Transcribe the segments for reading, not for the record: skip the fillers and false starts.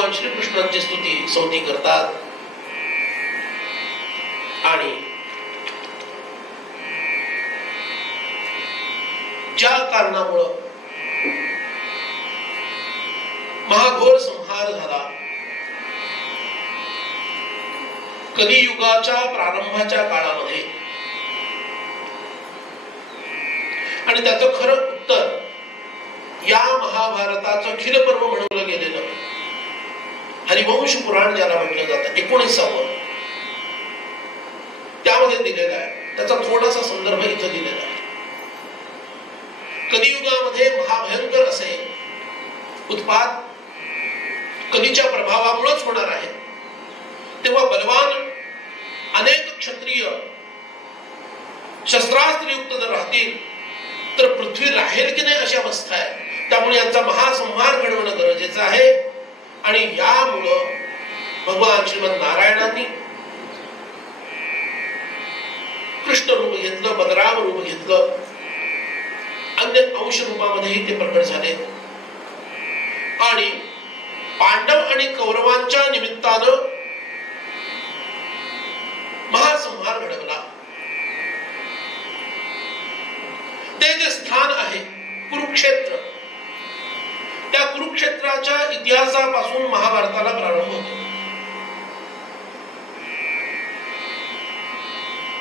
भगवान श्रीकृष्णांची स्तुती स्तौती करतात आणि ज्या कारणामुळं महाघोर संहार झाला, कलियुगाच्या प्रारंभाच्या काळामध्ये, आणि त्याचं खरं उत्तर या महाभारताचं खिल पर्व म्हणवलं गेलेलं हरिवंश पुराण ज्याला म्हटलं जातं 19व, त्यामध्ये दिलेला आहे. त्याचा थोडासा संदर्भ इथं दिलेला आहे. कलियुगामध्ये महाभयंकर असे उत्पात कलीच्या प्रभावामुळेच होणार आहे. तेव्हा बलवान अनेक क्षत्रिय शस्त्रास्त्रयुक्त जर राहतील तर पृथ्वी राहील की नाही अशी अवस्था आहे. त्यामुळे यांचा महासंहार घडवणं गरजेचं आहे. आणि यामुळं भगवान श्रीमद नारायणांनी कृष्ण रूप घेतलं, बलराम रूप घेतलं, अन्य अंश रूपामध्येही ते प्रकट झाले आणि पांडव आणि कौरवांच्या निमित्तानं महासंहार घडवला. ते जे स्थान आहे कुरुक्षेत्र, त्या कुरुक्षेत्राच्या इतिहासापासून महाभारताला प्रारंभ होतो.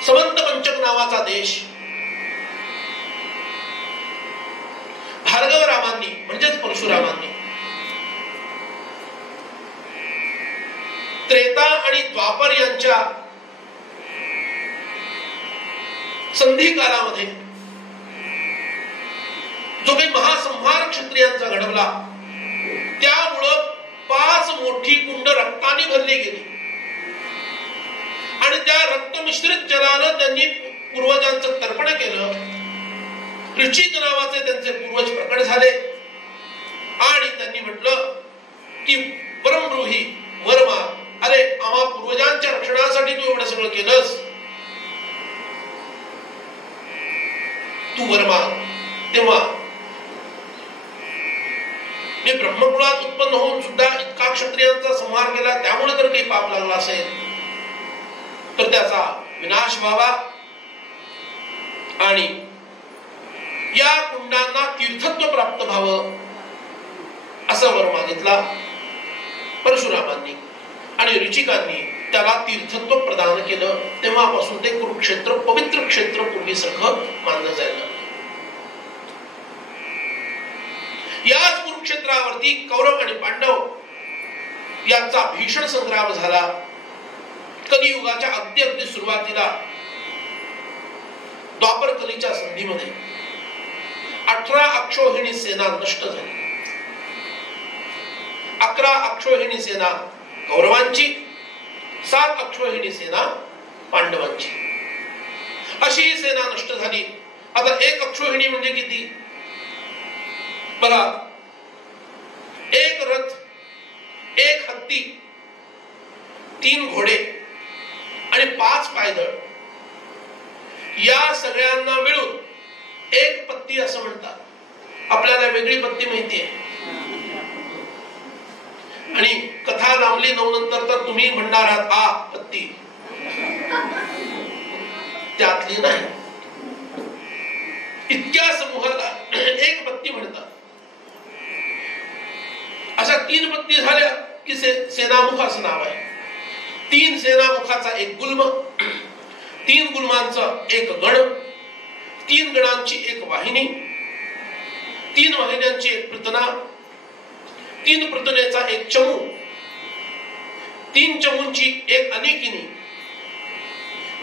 समंत पंचक नावाचा देश भार्गवरामांनी म्हणजेच परशुरामांनी त्रेता आणि द्वापर यांच्या संधी कालामध्ये जो काही महासंहार क्षत्रियांचा घडवला, त्यामुळं 5 मोठी कुंड रक्ताने भरली गेली आणि त्या रक्तमिश्रित जलानं त्यांनी पूर्वजांचं तर्पण केलं. ऋचिक नावाचे त्यांचे पूर्वज प्रकट झाले आणि त्यांनी म्हटलं की परमब्रूही वर्मा, अरे आम्हा पूर्वजांच्या रक्षणासाठी तू एवढं सगळं केलंस, तू वर्मा. तेव्हा मी ब्रह्मकुळात उत्पन्न होऊन सुद्धा इतका क्षत्रियांचा संहार केला, त्यामुळे जर काही पाप लागला असेल तर त्याचा विनाश व्हावा आणि या कुंडांना तीर्थत्व प्राप्त व्हावं असं वर मागितला परशुरामांनी आणि ऋचिकांनी त्याला तीर्थत्व प्रदान केलं. तेव्हापासून ते कुरुक्षेत्र पवित्र क्षेत्र पूर्वीसारखं मानलं जायला. याच कुरुक्षेत्रावरती कौरव आणि पांडव यांचा भीषण संग्राम झाला. कलियुगाच्या अगदी सुरुवातीला द्वापर कलीच्या संधीमध्ये 18 अक्षौहिणी सेना नष्ट झाली. 11 अक्षौहिणी सेना कौरवांची, 7 अक्षौहिणी सेना पांडवांची, अशी ही सेना नष्ट झाली. आता 1 अक्षौहिणी म्हणजे किती बघा, 1 रथ, 1 हत्ती, 3 घोडे आणि 5 पायदळ, या सगळ्यांना मिळून 1 पत्ती असं म्हणतात. आपल्याला वेगळी पत्ती माहितीये आणि कथा लांबली 9 नंतर तर तुम्ही म्हणणार आहात आ पत्ती, त्यातली नाही. इतक्या समूहाला 1 पत्ती म्हणतात. अशा 3 पत्ती झाल्या की सेनामुख असं नाव आहे. 3 सेनामुखाचा 1 गुल्म, 3 गुल्मांचा 1 गण, 3 गणांची 1 वाहिनी, 3 वाहिन्यांची 1 पृतना, 3 पृतनेचा 1 चमू, 3 चमूंची 1 अनेकिनी,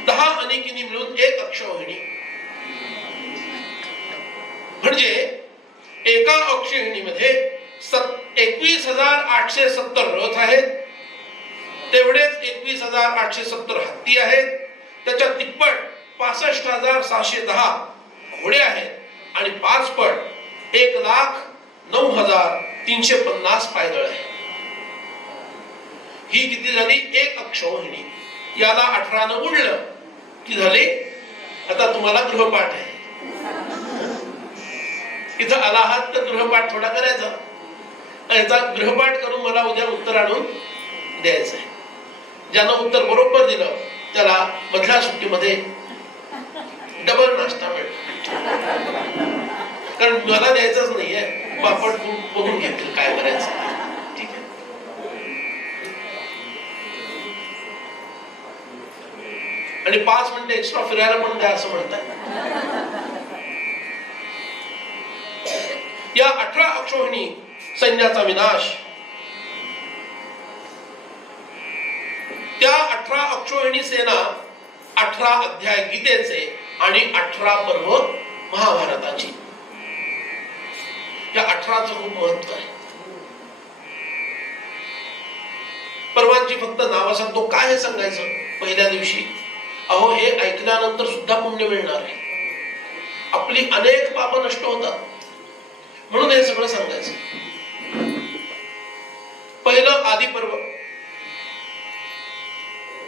10 अनेकिनी मिळून 1 अक्षौहिणी. म्हणजे एका अक्षौहिणीमध्ये 21,870 रथ आहेत, तेवढेच 21,870 हत्ती आहेत, त्याच्या तिप्पट 65,610 घोडे आहेत आणि 5 पट 1,09,350 पायदळ आहे. ही किती झाली? 1 अक्षौहिणी. याला 18 न उडलं की झाले. आता तुम्हाला गृहपाठ आहे, इथं आला आहात तर गृहपाठ थोडा करायचा. याचा गृहपाठ करून मला उद्या उत्तर आणून द्यायचं आहे. ज्यानं उत्तर बरोबर दिलं त्याला मधल्या सुट्टीमध्ये डबल नाश्ता मिळेल. कारण मला द्यायचंच नाहीये, पापड बघून घेतील काय करायचं. ठीक आहे. आणि 5 मिनिटं एक्स्ट्रा फिरायला पण द्या असं म्हणतात. या 18 अक्षोहिणी सैन्याचा विनाश, त्या 18 अक्षोहिणी सेना, 18 अध्याय गीतेचे आणि 18 पर्व महाभारताची. या 18चं खूप महत्व आहे. पर्वांची फक्त नाव सांगतो. काय हे सांगायचं पहिल्या दिवशी? अहो, हे ऐकल्यानंतर सुद्धा पुण्य मिळणार आहे. आपली अनेक पाप नष्ट होतात म्हणून हे सगळं सांगायचं. पहिलं आदी पर्व,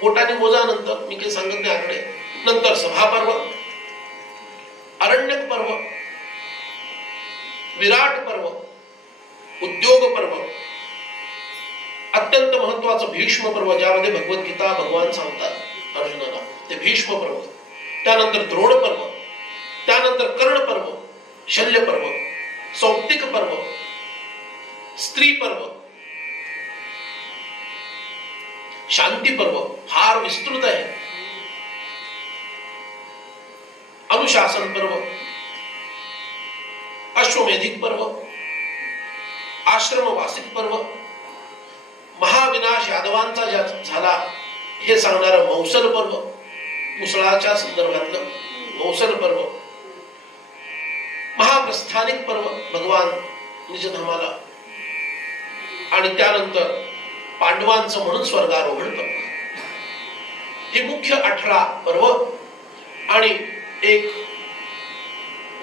बोटाने मोजा. नंतर मी काही सांगत नाही आकडे. नंतर सभा पर्व, अरण्यक पर्व, विराट पर्व, उद्योग पर्व, अत्यंत महत्वाचं भीष्म पर्व, ज्यामध्ये भगवद्गीता भगवान सांगतात अर्जुनाला, ते भीष्म पर्व. त्यानंतर द्रोण पर्व, त्यानंतर कर्ण पर्व, शल्य पर्व, सौप्तिक पर्व, स्त्री पर्व, शांती पर्व, फार विस्तृत आहे. अनुशासन पर्व, अश्वमेधिक पर्व, आश्रमवासिक पर्व, महाविनाश यादवांचा झाला हे सांगणारं मौसल पर्व, मुसळाच्या संदर्भातलं मौसल पर्व, महाप्रस्थानिक पर्व, भगवान निजधामाला, आणि त्यानंतर पांडवांचं म्हणून स्वर्गारोहण पर्व. हे मुख्य 18 पर्व. आणि एक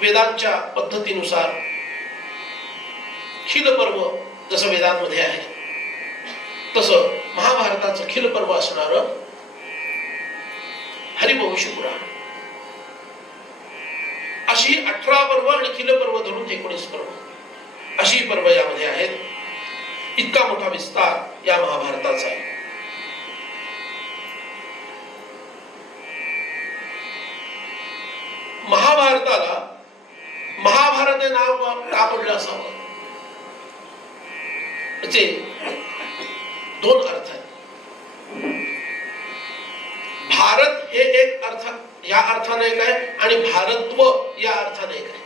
वेदांच्या पद्धतीनुसार खिल पर्व जसं वेदांमध्ये आहे तसं महाभारताचं खिल पर्व असणार हरिवंश पुराण. अशी 18 पर्व आणि खिल पर्व धरून 19 पर्व अशी पर्व यामध्ये आहेत. इतका मोठा विस्तार या महाभारताचा आहे. महाभारताला महाभारत हे नाव का पडलं असावं? त्याचे 2 अर्थ आहेत. भारत हे एक अर्थ, या अर्थाने एक आहे, आणि भारत्व या अर्थाने एक आहे.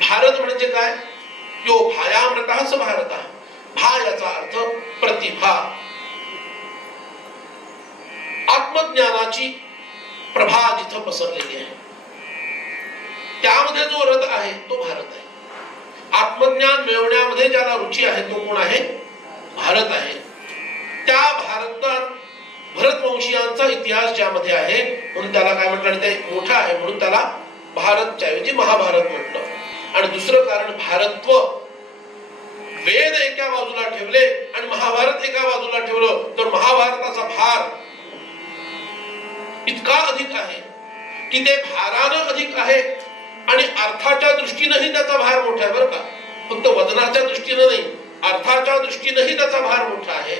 भारत म्हणजे काय? यो भायामृतः स भारतः. भा याचा अर्थ प्रतिभा, आत्मज्ञानाची प्रभा जिथं पसरलेली आहे त्यामध्ये जो रथ आहे तो भारत आहे. आत्मज्ञान मिळवण्यामध्ये ज्याला रुची आहे तो कोण आहे? भारत आहे. त्या भारतात भरतवंशीयांचा इतिहास ज्यामध्ये आहे म्हणून त्याला काय म्हटलं? आणि ते मोठा आहे म्हणून त्याला भारतच्या ऐवजी महाभारत म्हटलं. आणि दुसरं कारण भारत्व, वेद एका बाजूला ठेवले आणि महाभारत एका बाजूला ठेवलं तर महाभारताचा भार इतका अधिक आहे की ते भारानं अधिक आहे. आणि अर्थाच्या दृष्टीनंही त्याचा भार मोठा आहे बरं का. फक्त वजनाच्या दृष्टीनं नाही, अर्थाच्या दृष्टीनंही त्याचा भार मोठा आहे.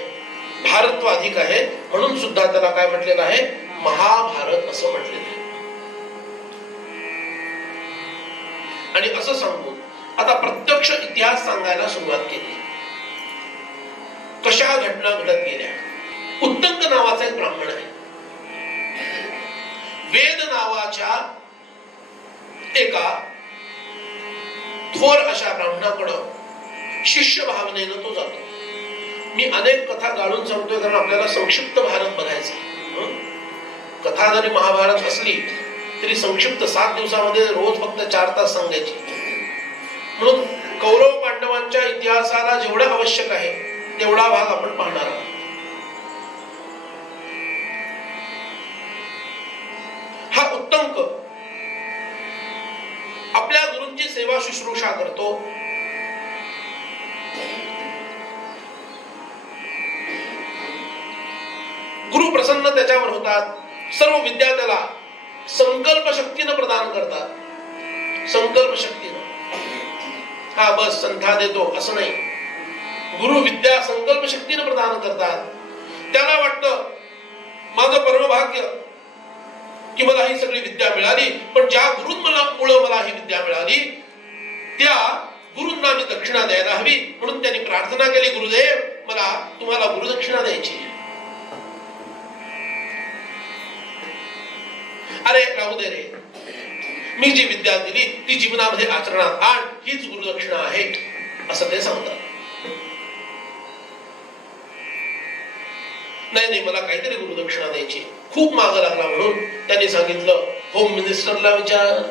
भारत्व अधिक आहे म्हणून सुद्धा त्याला काय म्हटलेलं आहे? महाभारत असं म्हटलेलं आहे. आणि असं सांगून आता प्रत्यक्ष इतिहास सांगायला सुरुवात केली. कशा घटना घडत गेल्या. उत्तंक नावाचा एक ब्राह्मण आहे. वेद नावाच्या एका थोर अशा ब्राह्मणाकडं शिष्य भावनेनं तो जातो. मी अनेक कथा गाळून सांगतोय कारण आपल्याला संक्षिप्त भारत बघायचा. कथा जरी महाभारत असली तरी संक्षिप्त 7 दिवसामध्ये रोज फक्त 4 तास सांगायची. म्हणून कौरव पांडवांच्या इतिहासाला जेवढं आवश्यक आहे तेवढा भाग आपण पाहणार आहोत. हा उत्तंक आपल्या गुरूंची सेवा शुश्रूषा करतो. गुरु प्रसन्न त्याच्यावर होतात. सर्व विद्या त्याला संकल्प शक्तीनं प्रदान करतात. संकल्प शक्तीनं. हा बस संथा देतो असं नाही. गुरु विद्या संकल्प शक्तीने प्रदान करतात. त्याला वाटतं माझं परमभाग्य की मला ही सगळी विद्या मिळाली, पण ज्या गुरूंमुळे मला ही विद्या मिळाली त्या गुरूंना मी दक्षिणा द्यायला हवी. म्हणून त्यांनी प्रार्थना केली, गुरुदेव मला तुम्हाला गुरुदक्षिणा द्यायची. अरे राहू दे रे, मी जी विद्या दिली ती जीवनामध्ये आचरणात आण, हीच गुरुदक्षिणा आहे असं ते सांगतात. नाही मला काहीतरी गुरुदक्षिणा द्यायची. खूप माग लागला म्हणून त्यांनी सांगितलं, होम मिनिस्टरला विचार,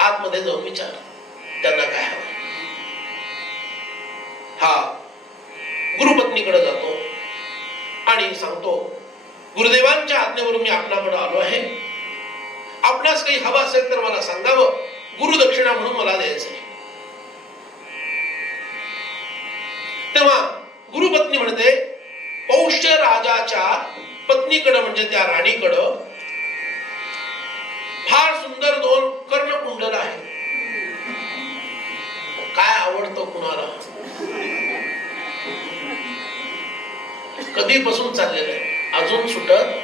आतमध्ये जाऊन विचार त्यांना काय हवं. हा गुरुपत्नीकडे जातो आणि सांगतो, गुरुदेवांच्या आज्ञेवरून मी आपणाकडे आलो आहे. आपणास काही हवं असेल तर मला सांगावं, गुरुदक्षिणा म्हणून मला द्यायचं आहे. तेव्हा गुरुपत्नी म्हणते, पौष्य राजाच्या पत्नीकडे म्हणजे त्या राणीकडं फार सुंदर 2 कर्णकुंडल आहे. काय आवडतं कुणाला, कधीपासून चाललेलं आहे, अजून सुटत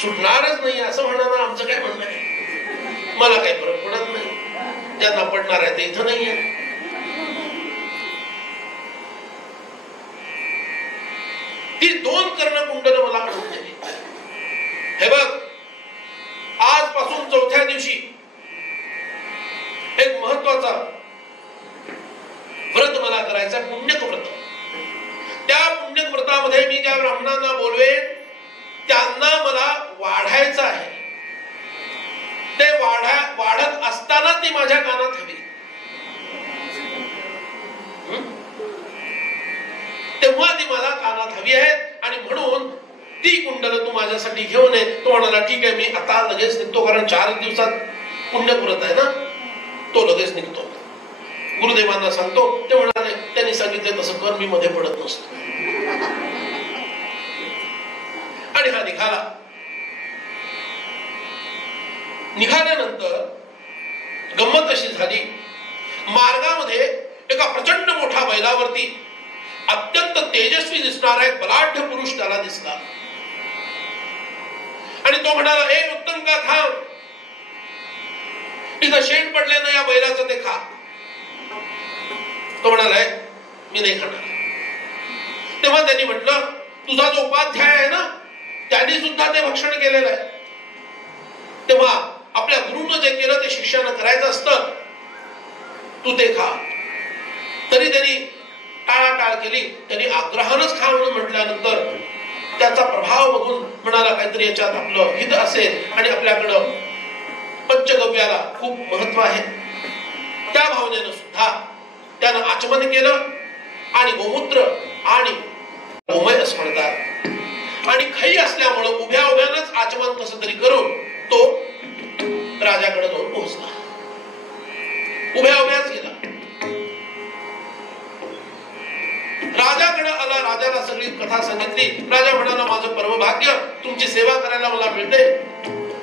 सुटणारच नाही असं म्हणणं आमचं काय म्हणणं आहे. मला काही फरक पडत नाही, ज्यांना पडणार आहे ते इथं नाही आहे. ती 2 कर्णकुंडल मला आणून दिली. हे बघ, आजपासून 4थ्या दिवशी एक महत्वाचा व्रत मला करायचा, पुण्यक व्रत. त्या पुण्यक व्रतामध्ये मी ज्या ब्राह्मणांना बोलवेन त्यांना मला वाढायचं आहे. ते वाढत असताना ती माझ्या कानात हवी. तेव्हा ती मला कानात हवी आहे. आणि म्हणून ती कुंडल तू माझ्यासाठी घेऊन ये. तो म्हणाला, ठीक आहे, मी आता लगेच निघतो, कारण 4 दिवसात पुण्यक व्रत आहे ना. तो लगेच निघतो. गुरुदेवांना सांगतो. ते म्हणाले, त्यांनी सांगितले तसं कर, मी मध्ये पडत नसतो. आणि हा निघाला. निघाल्यानंतर गंमत अशी झाली, मार्गामध्ये एका प्रचंड मोठ्या बैलावरती अत्यंत तेजस्वी दिसणारा एक बलाढ्य पुरुष त्याला दिसला. आणि तो म्हणाला, ए उत्तम का थांब, इथं शेण पडल्यानं या बैलाचं ते खा. तो म्हणालाय, मी नाही खाणार. तेव्हा त्यांनी म्हटलं, तुझा जो उपाध्याय आहे ना त्यांनी सुद्धा ते भक्षण केलेलं आहे. तेव्हा आपल्या गुरुनं जे केलं ते शिष्यानं करायचं असतं, तू ते खा. तरी त्यांनी टाळाटाळ केली. त्यांनी आग्रहानच खा म्हणून म्हटल्यानंतर त्याचा प्रभाव बघून म्हणाला, काहीतरी याच्यात आपलं हित असेल आणि आपल्याकडं पंचगव्याला खूप महत्व आहे. त्या भावनेनं सुद्धा त्यानं आचमन केलं. आणि गोमूत्र आणि गोमय असं म्हणतात. आणि खई असल्यामुळं उभ्या उभ्यानंच आचमन कसं तरी करून तो राजाकडे जाऊन पोहोचला. उभ्या उभ्याच गेला. राजाकडे आला. राजाला सगळी कथा सांगितली. राजा म्हणाला, माझं परमभाग्य, तुमची सेवा करायला मला मिळते.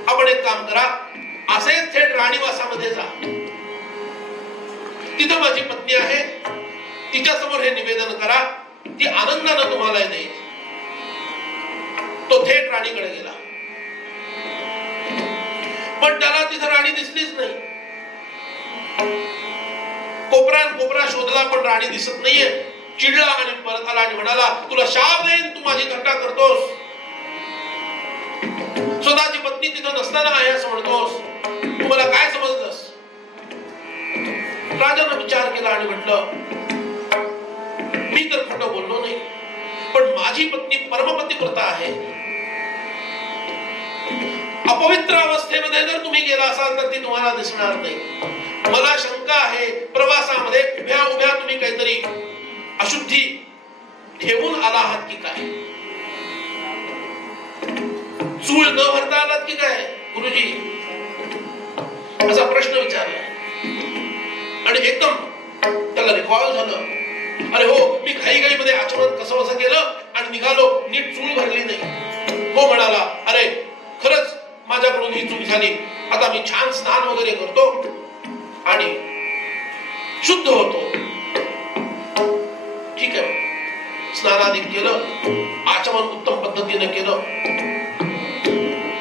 आपण एक काम करा, असेच थेट राणीवासामध्ये जा. तिथं माझी पत्नी आहे, तिच्या समोर हे निवेदन करा, ती आनंदानं तुम्हाला देईल. तो थेट राणीकडे गेला. पण त्याला तिथं राणी दिसलीच नाही. कोपरा शोधला पण राणी दिसत नाहीये. चिडला आणि परत आला आणि म्हणाला, तुला शाप देईन, तू माझी थट्टा करतोस. स्वतःची पत्नी तिथं नसताना आहे असं म्हणतोस, तू मला काय समजलंस. राजानं विचार केला आणि म्हटलं, मी तर खोटं बोललो नाही, पण माझी पत्नी परमपतिव्रता आहे. अपवित्र अवस्थेमध्ये जर तुम्ही गेला असाल तर ती तुम्हाला दिसणार नाही. मला शंका आहे, प्रवासामध्ये उभ्या उभ्या तुम्ही काहीतरी अशुद्धी ठेवून आला आहात की काय, चूळ न भरता आलात की काय गुरुजी, असा प्रश्न विचारला. आणि एकदम त्याला रिकॉल झालं, अरे हो, मी घाई मध्ये आचमन कसं असं केलं आणि निघालो, नीट चूळ भरली नाही. हो म्हणाला, अरे खरंच माझ्याकडून ही चूक झाली, आता मी छान स्नान वगैरे करतो आणि शुद्ध होतो. ठीक आहे, स्नानादी केलं, आचमन उत्तम पद्धतीने केलं,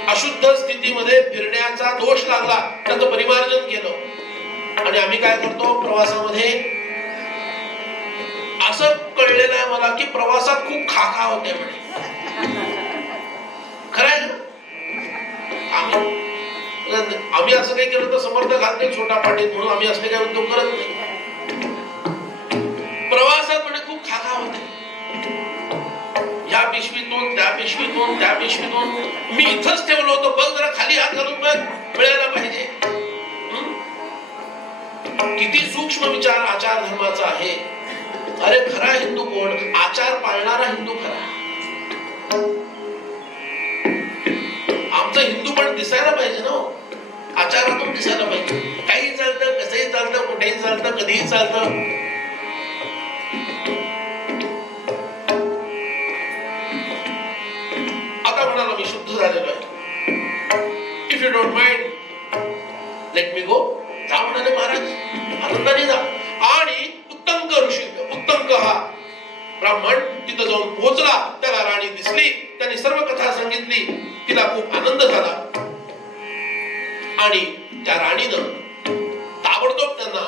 अशुद्ध स्थितीमध्ये फिरण्याचा दोष लागला, त्याचं परिमार्जन केलं. आणि आम्ही काय करतो प्रवासामध्ये, असं कळलेलं आहे मला की प्रवासात खूप खाखा होते म्हणे. खरंय ना? आम्ही असं काही केलं तर समर्थ घालते छोटा पाटीत म्हणून आम्ही असले काही उद्योग करत नाही. प्रवासात म्हणे खूप खाखा होते, या पिशवीतून त्या पिशवीतून त्या पिशवीतून. मी इथंच ठेवलं होतं, बघ जरा खाली हात घालून बघ, मिळायला पाहिजे. किती सूक्ष्म विचार आचार धर्माचा आहे. अरे खरा हिंदू कोण? आचार पाळणारा हिंदू खरा. आमचं हिंदू पण दिसायला पाहिजे ना, आचारातून दिसायला पाहिजे. काही चालतं, कसंही चालतं, कुठेही चालतं, कधीही चालतं. आता म्हणाला मी शुद्ध झालेलो आहे, if you don't mind let me go. जा म्हणाले महाराज, आनंदाने जा. आणि उत्तंक ऋषी, उत्तंक हा ब्राह्मण तिथं जाऊन पोहोचला, त्याला राणी दिसली, त्यांनी सर्व कथा सांगितली, तिला खूप आनंद झाला. आणि त्या राणीनं ताबडतोब त्यांना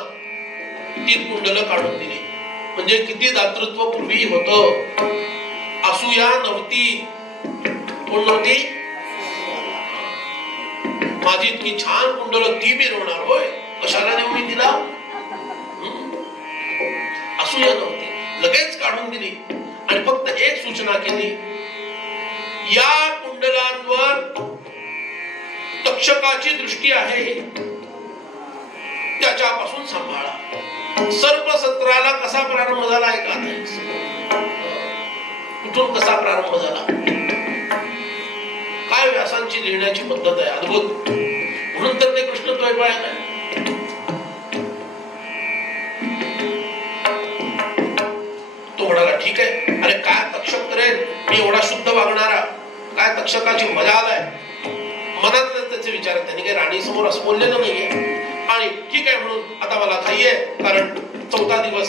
3 कुंडलं काढून दिली. म्हणजे किती दातृत्व पूर्वी होतं. असूया नव्हती. कोण नव्हती? माझी इतकी छान कुंडलं ती मिरवणार होय, कशाला देऊ मी तिला? असूया नव्हती, लगेच काढून दिली. आणि फक्त एक सूचना केली, या कुंडलांवर तक्षकाची दृष्टी आहे, त्याच्यापासून सांभाळा. सर्पसत्राला कसा प्रारंभ झाला ऐका. कुठून कसा प्रारंभ झाला, काय व्यासांची लिहिण्याची पद्धत आहे, अद्भुत. म्हणून तर ते कृष्णद्वैपायन आहे. तो म्हणाला ठीक आहे, अरे काय तक्षक करेल मी एवढा शुद्ध वागणारा, काय तक्षकाची मजा आलाय. मनात त्याचे विचार, त्यांनी काही राणी समोर असं बोललेलं नाहीये. आणि ठीक आहे म्हणून आता मला घाई आहे, कारण 4था दिवस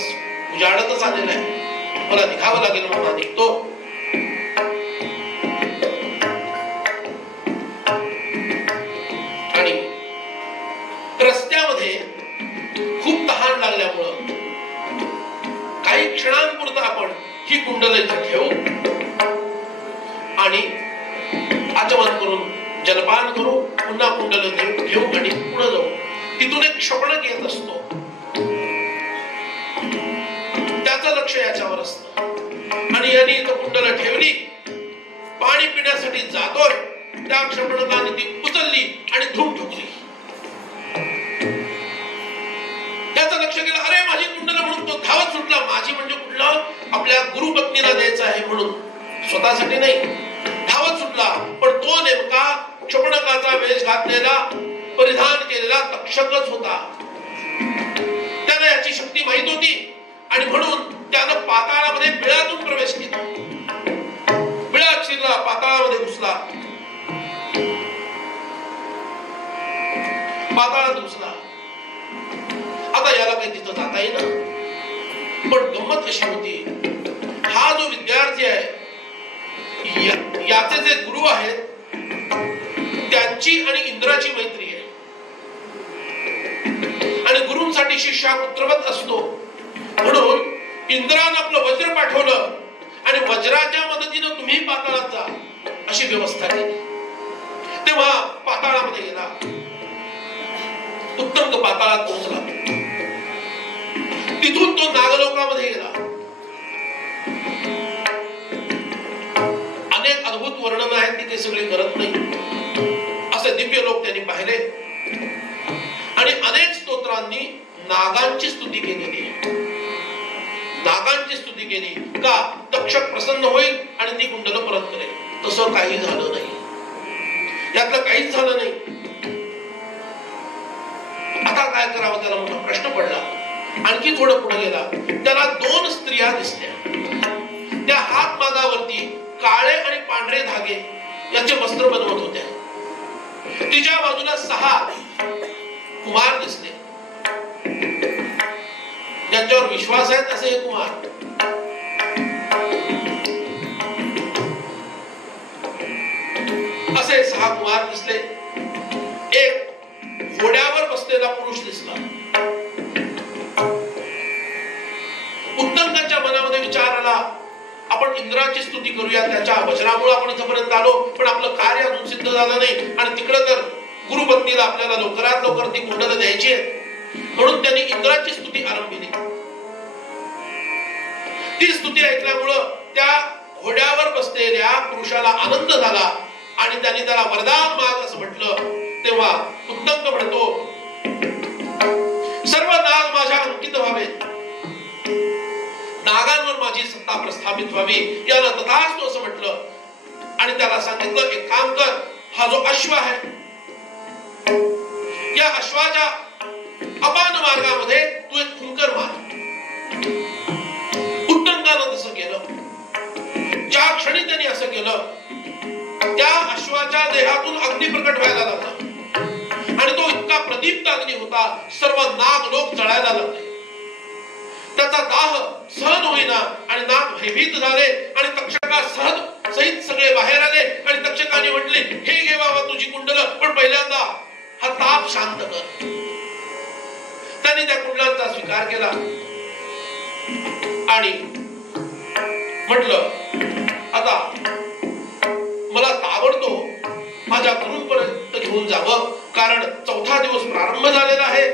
उजाडतच आलेला आहे, मला निघावं लागेल म्हणून निघतो. आणि रस्त्यामध्ये खूप तहान लागल्यामुळं काही क्षणांपुरतं आपण ही कुंडलं इथं ठेवू आणि आचमन करून जलपान करू, पुन्हा कुंडलं घेऊ आणि पुढे जाऊ. तिथून एक क्षपणक येत असतो, त्याचं लक्ष याच्यावर असतं. आणि यांनी इथं कुंडलं ठेवली, पाणी पिण्यासाठी जातोय, त्या क्षपणकाने ती उचलली आणि धुवून ठेवली. त्याचं लक्ष गेलं, अरे माझी कुंडलं, म्हणून तो धावत सुटला. माझी म्हणजे कुठलं, आपल्या गुरुपत्नीला द्यायचं आहे म्हणून, स्वतःसाठी नाही. धावत सुटला, पण तो नेमका क्षपणकाचा वेश घातलेला, परिधान केलेला तक्षकच होता. त्याला याची शक्ती माहित होती आणि म्हणून त्यानं पाताळामध्ये बिळातून प्रवेश केला. बिळात शिरला, पाताळामध्ये घुसला, पाताळात घुसला. आता याला काही तिथं जाता येईना. पण गंमत अशी होती, हा जो विद्यार्थी आहे, याचे जे गुरु आहेत, त्यांची आणि इंद्राची मैत्री आहे. आणि गुरूंसाठी शिष्य पुत्रवत असतो. म्हणून इंद्रानं आपलं वज्र पाठवलं आणि वज्राच्या मदतीनं तुम्ही पाताळात जा अशी व्यवस्था केली. तेव्हा पाताळामध्ये गेला, उत्तंक पाताळात पोहोचला. तिथून तो नागलोकामध्ये गेला. अनेक अद्भुत वर्णन आहेत, ती काही सगळी करत नाही. असे दिव्य लोक त्यांनी पाहिले आणि अनेक स्तोत्रांनी नागांची स्तुती केलेली आहे. नागांची स्तुती केली का तक्षक प्रसन्न होईल आणि ती कुंडलं परत करेल. तसं काही झालं नाही, यातलं काहीच झालं नाही. आता काय करावं, त्याला मोठा प्रश्न पडला. आणखी थोडं पुढे गेला, त्याला 2 स्त्रिया दिसल्या. त्या हात मागावरती काळे आणि पांढरे धागे याचे वस्त्र बनवत होत्या. तिच्या बाजूला 6 कुमार दिसले. ज्यांच्यावर विश्वास आहेत असे हे कुमार. असे 6 कुमार दिसले. एक घोड्यावर बसलेला पुरुष दिसला. उत्तंकाच्या मनामध्ये विचार आला, आपण इंद्राची स्तुती करूया, त्याच्या वचनामुळे आपण इथपर्यंत आलो, पण आपलं कार्य अजून सिद्ध झालं नाही. आणि तिकडे तर गुरुपत्नीला आपल्याला लवकरात लवकर ती कुंडलं द्यायची आहे. म्हणून त्यांनी इंद्राची स्तुती आरंभिली. ती स्तुती ऐकल्यामुळं त्या घोड्यावर बसलेल्या पुरुषाला आनंद झाला आणि त्यांनी त्याला वरदान माग असं म्हटलं. तेव्हा उत्तंक म्हणतो, सर्व नाग माझ्या अंकित व्हावे, नागांवर माझी सत्ता प्रस्थापित व्हावी, याला तथास्तु असं म्हटलं. आणि त्याला सांगितलं, एक काम कर, हा जो अश्व आहे, या अश्वाच्या अपान मार्गामध्ये तू एक खुंकर मार. उत्तंकानं तसं केलं. ज्या क्षणी त्यांनी असं केलं, त्या अश्वाच्या देहातून अग्नी प्रकट व्हायला लागला आणि तो इतका प्रदीप्त अग्नी होता, सर्व नाग लोक जळायला लागले. त्याचा दाह सहन होईना आणि नाग भयभीत झाले आणि तक्षका सहित सगळे बाहेर आले. आणि तक्षकाने म्हटले, हे घे बाबा तुझी कुंडलं, पण पहिल्यांदा हा ताप शांत कर. त्यांनी त्या कुंडलांचा स्वीकार केला आणि म्हटलं, आता मला ताबडतोब माझ्या गुरूंपर्यंत घेऊन जावं, कारण 4था दिवस प्रारंभ झालेला आहे,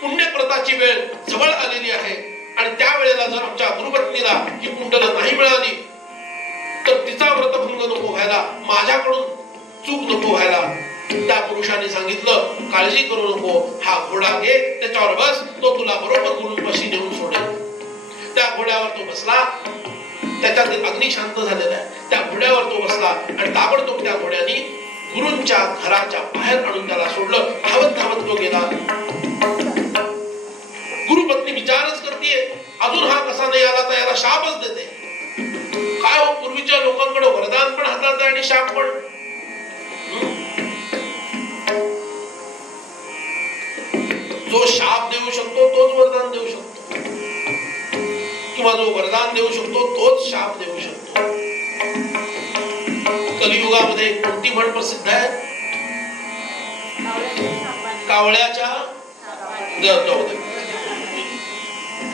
पुण्यप्रताची वेळ जवळ आलेली आहे. आणि त्या वेळेला जर आमच्या गुरुपत्नीला ही कुंडलं नाही मिळाली तर तिचा व्रतभंग नको व्हायला, माझ्याकडून चूक नको व्हायला. त्या पुरुषाने सांगितलं, काळजी करू नको, हा घोडा घे, त्याच्यावर बस, तो तुला बरोबर गुरूंपाशी नेऊन सोडेल. त्या घोड्यावर तो बसला. त्याच्यातील अग्नी शांत झालेला आहे. त्या घोड्यावर तो बसला आणि ताबडतोब त्या घोड्याने गुरूंच्या घराच्या बाहेर आणून त्याला सोडलं. धावत धावत तो गेला. गुरुपत्नी विचारच करते, अजून हा कसा नाही आला, तर याला शापच देते. काय हो, पूर्वीच्या लोकांकडे वरदान पण हातात आहे आणि शाप पण. जो शाप देऊ शकतो तोच वरदान देऊ शकतो, किंवा जो वरदान देऊ शकतो तोच शाप देऊ शकतो. कलियुगामध्ये कोणती म्हण प्रसिद्ध आहे? कावळ्याच्या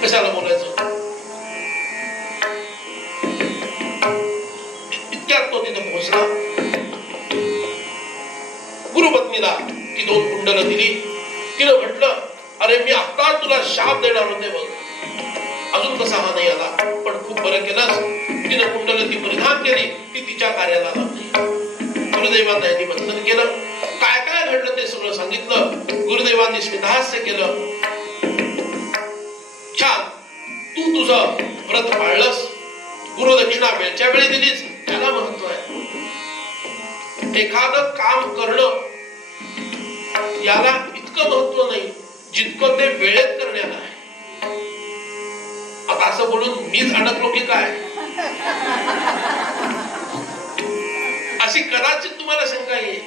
कशाला बोलायचं? इतक्यात तो तिथे पोहोचला. गुरुपत्नीला ती 2 कुंडलं दिली. तिनं म्हटलं, अरे मी आता तुला शाप देणार होते बघ, अजून कसा हा नाही आला, पण खूप बरं केलंस. तिनं कुंडलं ती परिधान केली, ती तिच्या कार्याला लागली. गुरुदेवांना यांनी बंधन केलं. काय काय घडलं ते सगळं सांगितलं. गुरुदेवांनी स्मितहास्य केलं. छान, तू तुझं व्रत पाळलंस, गुरुदक्षिणा वेळच्या वेळी दिलीस, त्याला महत्व आहे. एखादं काम करणं याला इतकं महत्व नाही जितकं ते वेळेत करण्याला आहे. आता असं बोलून मीच अडकलो की काय, अशी कदाचित तुम्हाला शंका येईल.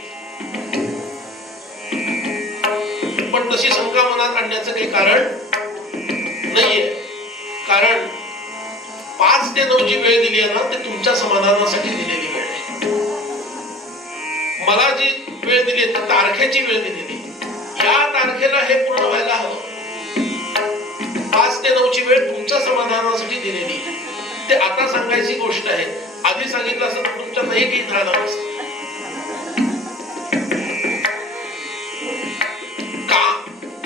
पण तशी शंका मनात आणण्याचं काही कारण नाहीये. कारण 5 ते 9 जी वेळ दिली आहे ना, ते तुमच्या समाधानासाठी दिलेली वेळ आहे. मला जी वेळ दिली ती तारखेची वेळ दिलेली. या तारखेला हे पूर्ण व्हायला हवं. 5 ते 9 ची वेळ तुमच्या समाधानासाठी दिलेली. ते आता सांगायची गोष्ट आहे. आधी सांगितलं असं तर तुमच्या नाही काही झालं नसतं.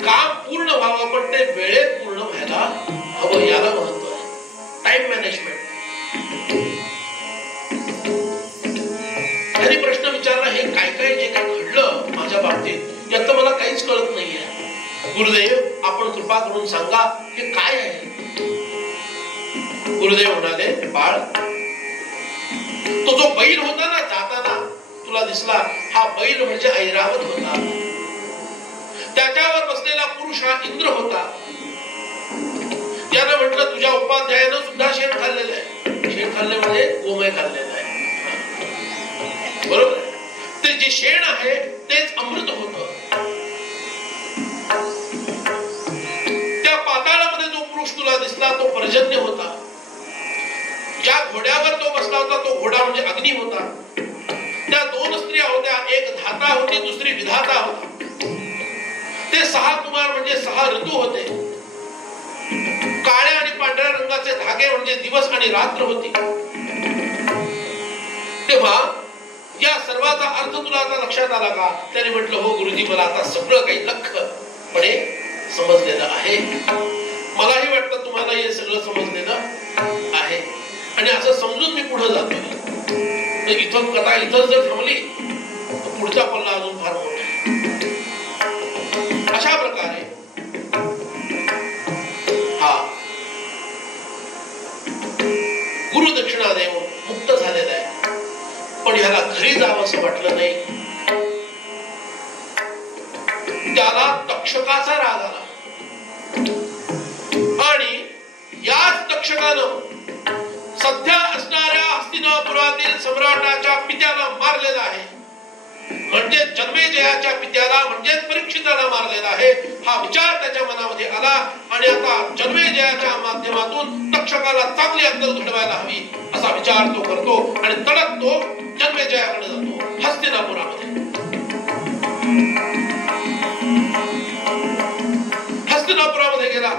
काम पूर्ण व्हावं, पण ते वेळेत पूर्ण व्हायला हवं, याला महत्व आहे. Time management. त्यांनी प्रश्न विचारला, हे काय काय जे काय घडलं माझ्या बाबतीत याचं मला काहीच कळत नाहीये. गुरुदेव, आपण कृपा करून सांगा, हे काय आहे? गुरुदेव म्हणाले, बाळ, तो जो बैल होता ना जाताना तुला दिसला, हा बैल म्हणजे ऐरावत होता. त्याच्यावर बसलेला पुरुष हा इंद्र होता. त्यानं म्हटलं, तुझ्या उपाध्यायानं सुद्धा शेण खाल्लेलं आहे. शेण खाल्ले म्हणजे गोमय खाल्लेलं आहे, बरोबर. ते जे शेण आहे तेच अमृत होतं. त्या पाताळामध्ये जो पुरुष तुला दिसला तो पर्जन्य होता. ज्या घोड्यावर तो बसला होता तो घोडा म्हणजे अग्नी होता. त्या दोन स्त्रिया होत्या, एक धाता होती दुसरी विधाता होता. ते 6 कुमार म्हणजे 6 ऋतू होते. काळ्या आणि पांढऱ्या रंगाचे धागे म्हणजे दिवस आणि रात्र होती. तेव्हा या सर्वाचा अर्थ तुला आता लक्षात आला का? त्याने म्हटलं हो गुरुजी, मला आता सगळं काही लख्खपणे समजलेलं आहे. मलाही वाटतं तुम्हाला हे सगळं समजलेलं आहे. आणि असं समजून मी पुढे जातोय. इथं कथा इथं जर थांबली तर पुढचा पल्ला अजून फार मोठा. अशा प्रकारे हा गुरुदक्षिणा देव मुक्त झालेला आहे. पण ह्याला घरी जावं असं वाटलं नाही. त्याला तक्षकाचा राग आला आणि याच तक्षकानं सध्या असणाऱ्या हस्तिनापुरातील सम्राटाच्या पित्याला मारलेला आहे. म्हणजे जन्मेजयाच्या पित्याला म्हणजे परीक्षिताला मारलेला आहे. हा विचार त्याच्या मनामध्ये आला आणि आता जन्मेजयाच्या माध्यमातून तक्षकाला चांगली अक्कल घडवायला हवी असा विचार तो करतो आणि तडक तो जन्मेजयाकडे जातो हस्तिनापुरामध्ये. हस्तिनापुरामध्ये गेला,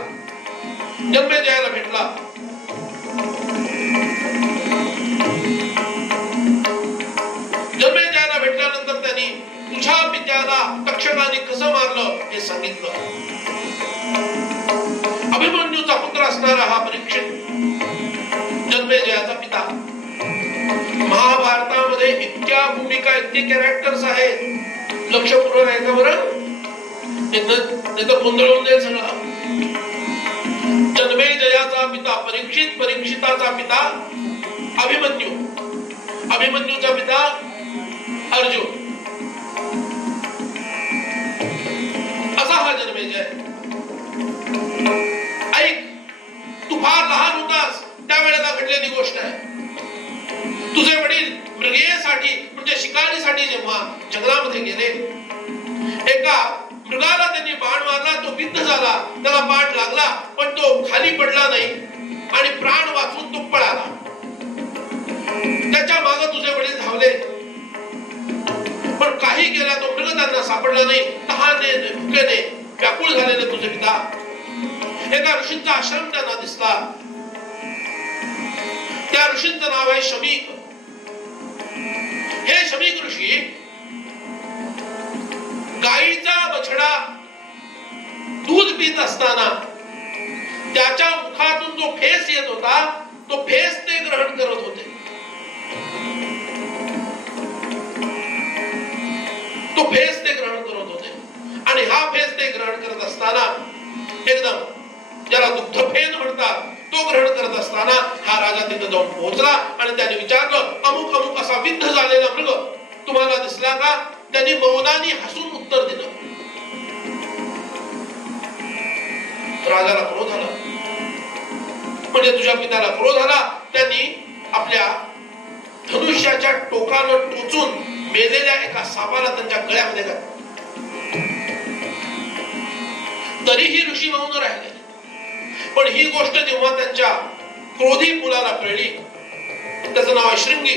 जन्मेजयाला भेटला. जन्मेजयाला भेटल्यानंतर त्यांनी तुझ्या पित्याला तक्षकाने कसं मारलं हे सांगितलं. अभिमन्यूचा पुत्र असणारा हा परीक्षित जन्मेजयाचा पिता. महाभारतामध्ये इतक्या भूमिका इतके कॅरेक्टर्स आहेत. लक्षपूर्वक आहे का बरं? नाही तर गोंधळून जाईल सगळं. जन्मेजयाचा पिता परीक्षित, परीक्षिताचा पिता अभिमन्यू, अभिमन्यूचा पिता अर्जुन. असा हा जन्मेजय. ऐक, तू फार लहान होतास त्यावेळेला घडलेली गोष्ट आहे. तुझे वडील मृगयेसाठी म्हणजे शिकारीसाठी जेव्हा जंगलामध्ये गेले, एका मृगाला त्यांनी बाण मारला. तो विद्ध झाला, त्याला बाण लागला पण तो खाली पडला नाही आणि प्राण वाचून तो पळाला. त्याच्या मागे तुझे वडील धावले पण काही केला तो मृग त्यांना सापडला नाही. तहाने भुकेने व्याकुळ झालेले तुझे पिता. एका ऋषींचा आश्रम त्यांना दिसला. त्या ऋषींचं नाव आहे शमीक. हे शमीक ऋषी गाईचा बछडा दूध पित असताना त्याच्या मुखातून जो फेस येत होता तो फेस ते ग्रहण करत होते. तो फेस ते ग्रहण करत होते आणि हा फेस ते ग्रहण करत असताना एकदम ज्याला दुग्धफेन म्हणतात तो ग्रहण करत असताना हा राजा तिथे जाऊन पोहोचला आणि त्याने विचारलं, अमुक अमुक असा विद्ध झालेला मृग तुम्हाला दिसला का? त्यांनी मौनाने हसून उत्तर दिलं. राजाला क्रोध आला. म्हणजे तुझ्या पित्याला क्रोध आला. त्यांनी आपल्या धनुष्याच्या टोकानं टोचून मेलेल्या एका सापाला त्यांच्या गळ्यामध्ये घातलं. तरीही ऋषी मौन राहिले. पण ही गोष्ट जेव्हा त्यांच्या क्रोधी मुलाला कळली, त्याचं नाव आहे शृंगी.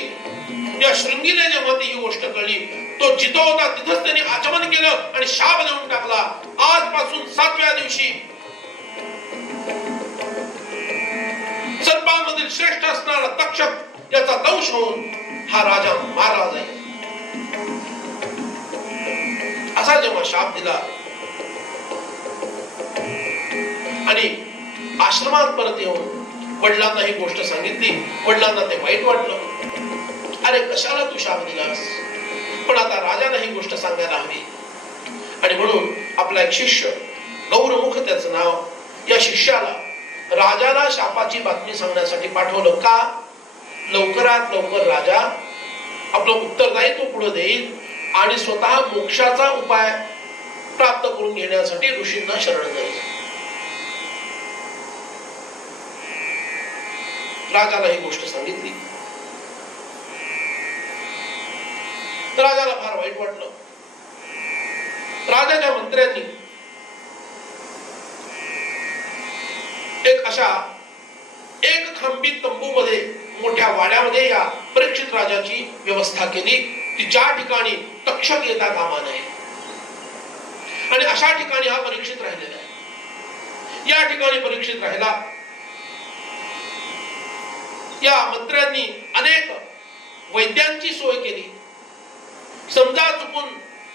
या शृंगीने जेव्हा ती ही गोष्ट कळली, तो जिथं होता तिथंच त्यांनी आचमन केलं आणि शाप देऊन टाकला. आजपासून 7व्या दिवशी सर्पांमधील श्रेष्ठ असणारा तक्षक याचा दंश होऊन हा राजा मारला जाईल. असा जेव्हा शाप दिला आणि आश्रमात परत येऊन वडिलांना ही गोष्ट सांगितली. वडिलांना ते वाईट वाटलं. अरे कशाला तू शाप दिलास? पण आता राजाला ही गोष्ट सांगायला हवी. आणि म्हणून आपला एक शिष्य गौरमुख त्याचं नाव, या शिष्याला राजाला शापाची बातमी सांगण्यासाठी पाठवलं. का? लवकरात लवकर राजा आपलं उत्तरदायित्व पुढे देईल आणि स्वतः मोक्षाचा उपाय प्राप्त करून घेण्यासाठी ऋषींना शरण जाईल. राजाला ही गोष्ट सांगितली. राजाला फार वाईट वाटलं. राजाच्या मंत्र्यांनी एक खांबी तंबूमध्ये मोठ्या वाड्यामध्ये या परीक्षित राजाची व्यवस्था केली की ज्या ठिकाणी तक्षक येता कामा नये. आणि अशा ठिकाणी हा परीक्षित राहिलेला आहे. या ठिकाणी परीक्षित राहिला. या मंत्र्यांनी अनेक वैद्यांची सोय केली. समजा चुकून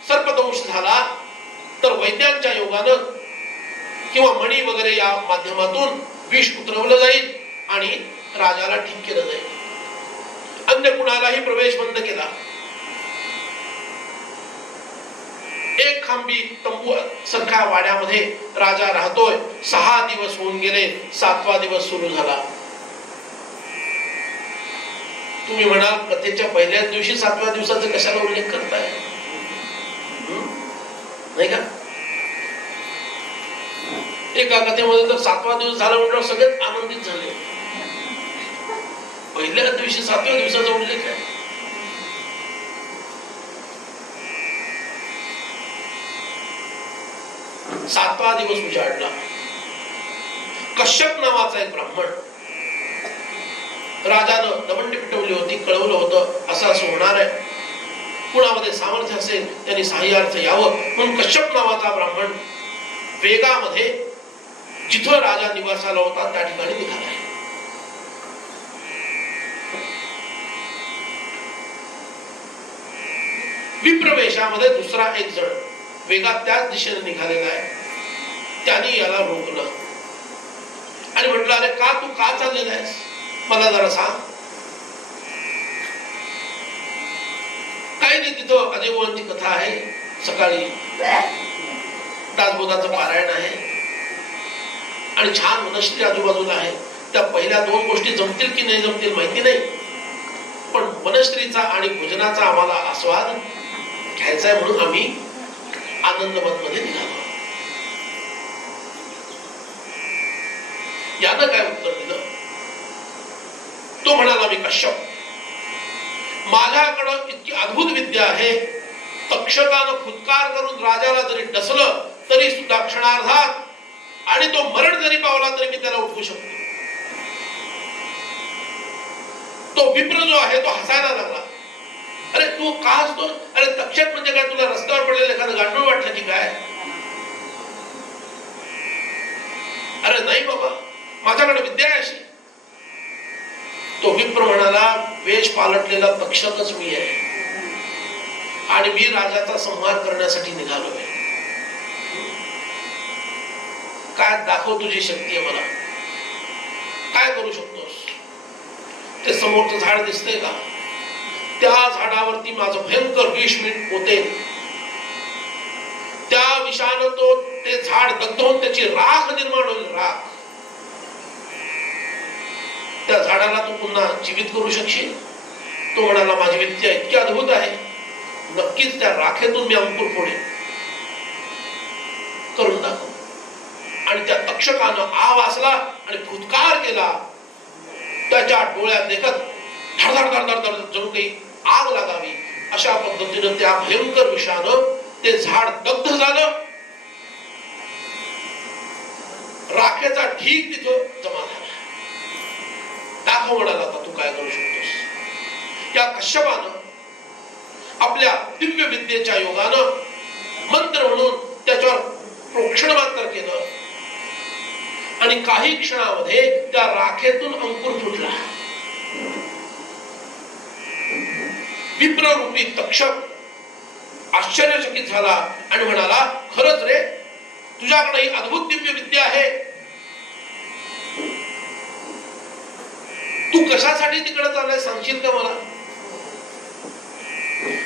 सर्पदंश झाला तर वैद्यांच्या योगानं किंवा मणी वगैरे या माध्यमातून विष उतरवलं जाईल आणि राजाला ठीक केलं जाईल. अन्य कुणालाही प्रवेश बंद केला. एक खांबी तंबू सारख्या वाड्यामध्ये राजा राहतोय. 6 दिवस होऊन गेले. 7वा दिवस सुरू झाला. तुम्ही म्हणाल कथेच्या पहिल्याच दिवशी 7व्या दिवसाचा कशाला उल्लेख करताय, नाही का? एका कथेमध्ये तर 7वा दिवस झाला म्हणल्यावर सगळेच आनंदित झाले. पहिल्या दिवशी 7व्या दिवसाचा उल्लेख आहे. सातवा दिवस उजाडला. कश्यप नावाचा एक ब्राह्मण, राजानं दवंडी पिटवली होती, कळवलं होतं असं असं होणार आहे, कुणामध्ये सामर्थ्य असेल त्यांनी सहाय्यार्थ यावं म्हणून कश्यप नावाचा ब्राह्मण वेगामध्ये जिथं राजा निवासाला होता त्या ठिकाणी निघाला. विप्रवेशामध्ये दुसरा एक जण वेगात त्याच दिशेने निघालेला आहे. त्याने याला रोखलं आणि म्हटलं, अरे का तू का चाललेला आहेस, मला जरा सांग. काही नाही, तिथं अजयवंती कथा आहे, सकाळी दासबोधाचं पारायण आहे आणि छान वनश्री आजूबाजूला आहे. त्या पहिल्या 2 गोष्टी जमतील की नाही जमतील माहिती नाही, पण वनश्रीचा आणि भोजनाचा आम्हाला आस्वाद घ्यायचा आहे म्हणून आम्ही आनंदवन मध्ये निघालो. यानं काय उत्तर दिलं? तो म्हणाला, मी कश्यप, माझ्याकडं इतकी अद्भुत विद्या आहे, तक्षकानं फुत्कार करून राजाला जरी डसलं तरी सुद्धा क्षणार्धात, आणि तो मरण जरी पावला तरी मी त्याला उठवू शकतो. तो विप्र जो आहे तो हसायला लागला. अरे तू का हसतो? अरे तक्षक म्हणजे काय, तुला रस्त्यावर पडलेलं एखादं गांडूळ वाटलं की काय? अरे नाही बाबा, माझ्याकडे विद्या आहे अशी. तो विप्र म्हणाला, वेश पालटलेला तक्षकच मी आहे आणि मी राजाचा संहार करण्यासाठी निघालोय. काय दाखव तुझी शक्ती आहे, मला काय करू शकतोस? ते समोरचं झाड दिसतंय का? त्या झाडावरती माझं भयंकर विष होते. त्या विषानं ते झाड दग्ध होऊन त्याची राख निर्माण होईल, राख. त्या झाडाला तू पुन्हा जीवित करू शकशील? तो म्हणाला, माझी विद्या इतकी अद्भुत आहे, नक्कीच त्या राखेतून मी अंकुर फोडेन, करून दाखव. आणि त्या तक्षकानं आ वासला आणि फुत्कार केला. त्याच्या डोळ्यात देखत धडधड धडधड जणू काही आग लागावी अशा पद्धतीनं त्या भयंकर विषानं ते झाड दग्ध झालं. राखेचा ढीग तिथं जमा झाला. दाखव म्हणाला, आता तू काय करू शकतोस? या कश्यपानं आपल्या दिव्य विद्येच्या योगानं मंत्र म्हणून त्याच्यावर प्रोक्षण मात्र केलं आणि काही क्षणामध्ये त्या राखेतून अंकुर फुटला. विप्ररूपी तक्षक आश्चर्यचकित झाला आणि म्हणाला, खरंच रे, तुझ्याकडे ही अद्भुत दिव्य विद्या आहे. तू कशासाठी तिकडे चाललाय सांगशील का मला?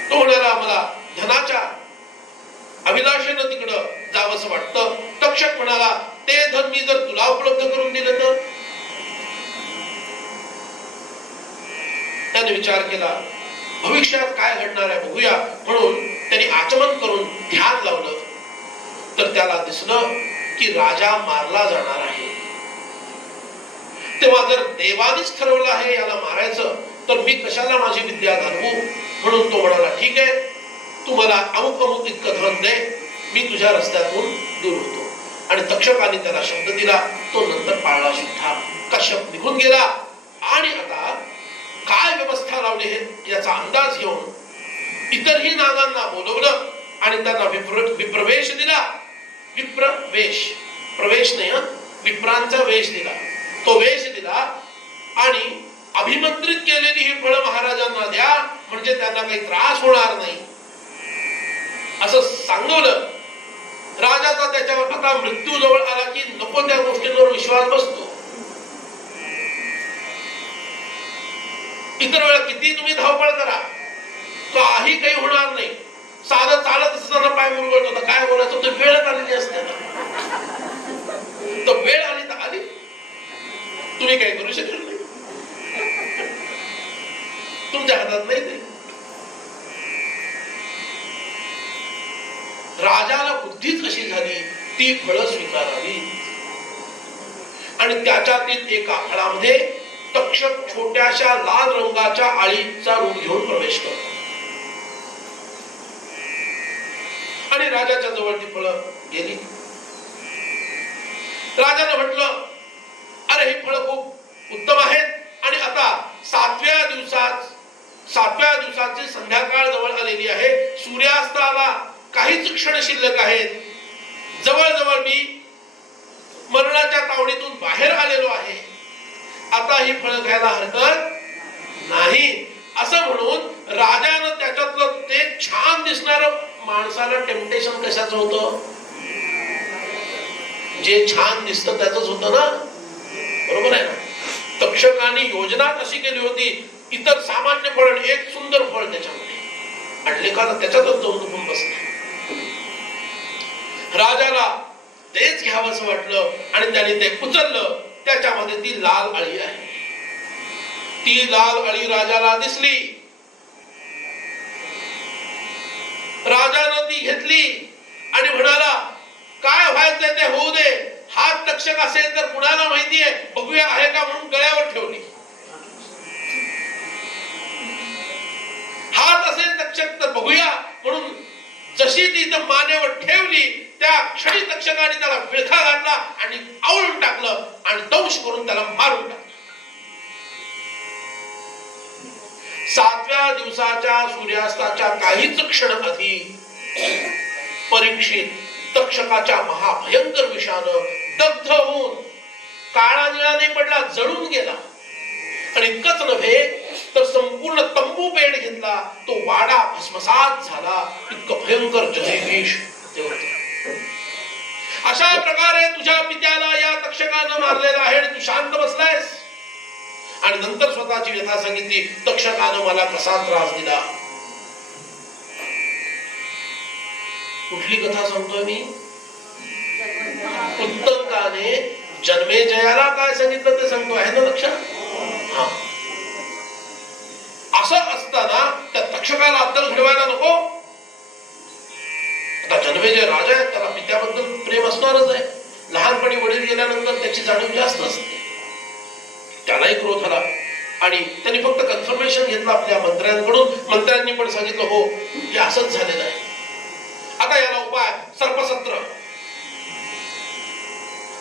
तो म्हणाला, मला धनाच्या अभिलाषेनं तिकडं जावंसं वाटतं. तक्षक म्हणाला, ते धन मी जर तुला उपलब्ध करून दिलं तर? त्याने विचार केला, भविष्यात काय घडणार आहे बघूया म्हणून त्यांनी आचमन करून ध्यान लावलं. तर त्याला दिसलं की राजा मारला जाणार आहे. तेव्हा जर देवानीच ठरवलं आहे याला मारायचं तर मी कशाला माझी विद्या घालवू? म्हणून तो म्हणाला, ठीक आहे, तू मला अमुक अमुक इतकं धन दे, मी तुझ्या रस्त्यातून दूर होतो. आणि तक्षकाने त्याला शब्द दिला, तो नंतर पाळला सुद्धा. कश्यप निघून गेला आणि आता काय व्यवस्था लावली हे याचा अंदाज घेऊन इतरही नागांना बोलवलं आणि त्यांना विप्रवेश दिला. विप्रवेश, प्रवेश नाही, विप्रांचा वेश दिला. तो वेश दिला आणि अभिमंत्रित केलेली ही फळं महाराजांना द्या, म्हणजे त्यांना काही त्रास होणार नाही असं सांगवलं. राजाचा त्याच्यावर आता मृत्यू जवळ आला की नको त्या गोष्टींवर विश्वास बसतो. इतर वेळा किती तुम्ही धावपळ करा, काही काही होणार नाही. साधं चालत असताना पाय मुरगळत होता, काय बोलायचं, तर वेळच आलेली असते ना. तर वेळ आली तर आली, तुम्ही काही करू शकत नाही, तुमच्या हातात नाही ते. राजाला बुद्धीच अशी झाली, ती फळं स्वीकारावी. आणि त्याच्यातील एका फळामध्ये तक्षक छोट्याशा लाल रंगाच्या आळीचा रूप घेऊन प्रवेश करतो आणि राजाच्या जवळ ती फळं गेली. राजाने म्हटलं, अरे ही फळं खूप उत्तम आहेत आणि आता सातव्या दिवसाची संध्याकाळ जवळ आलेली आहे, सूर्यास्ताला काहीच क्षण शिल्लक आहेत, जवळजवळ मी मरणाच्या तावडीतून बाहेर आलेलो आहे, आता ही फळं घ्यायला हरकत नाही असं म्हणून राजानं त्याच्यातलं ते छान दिसणार माणसाला टेम्पटेशन कशाचं होतं, जे छान दिसतं त्याचंच होतं ना, बरोबर आहे ना. तक्षकाने योजना अशी केली होती, इतर सामान्य फळ एक सुंदर फळ त्याच्यामध्ये आणि लेखाला त्याच्यातच जाऊन दुखून बसले. राजाला तेच घ्यावंसं वाटलं आणि त्याने ते उचललं. त्याच्यामध्ये ती लाल अळी आहे. ती लाल अळी राजाला दिसली. राजानं ती घेतली आणि म्हणाला, काय व्हायचंय ते होऊ दे, हात तक्षक असेल तर कुणाला माहितीये, बघूया आहे का म्हणून गळ्यावर ठेवली. हात असेल तक्षक तर बघूया म्हणून जशी ती मानेवर ठेवली, त्या क्षणी तक्षकाने त्याला विळखा घातला आणि आवळून टाकलं आणि दंश करून त्याला मारून टाकलं. 7व्या दिवसाच्या सूर्यास्ताच्या काहीच क्षण आधी परीक्षित तक्षकाच्या महाभयंकर विषानं दग्ध होऊन काळा निळा नाही पडला, जळून गेला. आणि इतकंच नव्हे तर संपूर्ण तंबू पेट घेतला, तो वाडा भस्मसात झाला. इतकं भयंकर जयविष ते होते. अशा प्रकारे तुझ्या पित्याला या तक्षकानं मारलेला आहे आणि तू शांत बसलायस. आणि नंतर स्वतःची व्यथा सांगितली, तक्षकानं मला कसा त्रास दिला. कुठली कथा सांगतोय मी? उत्तंकाने जन्मेजयाला काय सांगितलं ते सांगतो, आहे ना लक्षात? हा, असं असताना त्या तक्षकाला अद्दल घडवायला नको. आता जन्मेजय राजा आहे, त्याला पित्याबद्दल प्रेम असणारच आहे. लहानपणी वडील गेल्यानंतर त्याची जाणीव जास्त असते. त्यालाही क्रोध आला आणि त्यांनी फक्त कन्फर्मेशन घेतलं आपल्या मंत्र्यांकडून. मंत्र्यांनी पण सांगितलं, हो हे असंच झालेलं आहे. आता याला उपाय सर्पसत्र.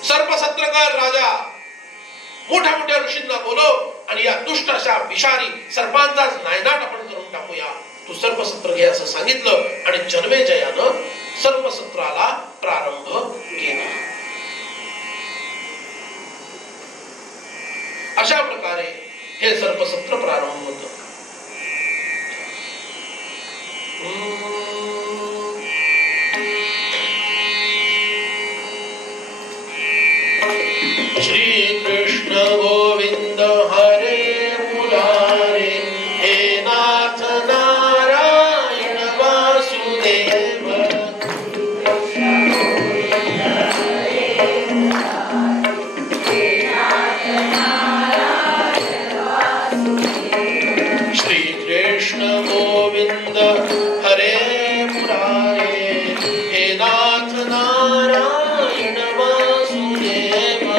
सर्पसत्र कर राजा, मोठ्या मोठ्या ऋषींना बोलव आणि या दुष्ट अशा विषारी सर्पांचाच नायनाट आपण करून टाकूया. तू सर्पसत्र घे असं सांगितलं आणि जन्मेजयानं सर्पसत्राला प्रारंभ केला. अशा प्रकारे हे सर्पसत्र प्रारंभ होतं. श्री कृष्ण गोविंद हरे मुरारे, हे नाथ नारायण वासुदेव. श्री कृष्ण गोविंद हरे मुरारे, हे नाथ नारायण वासुदेव.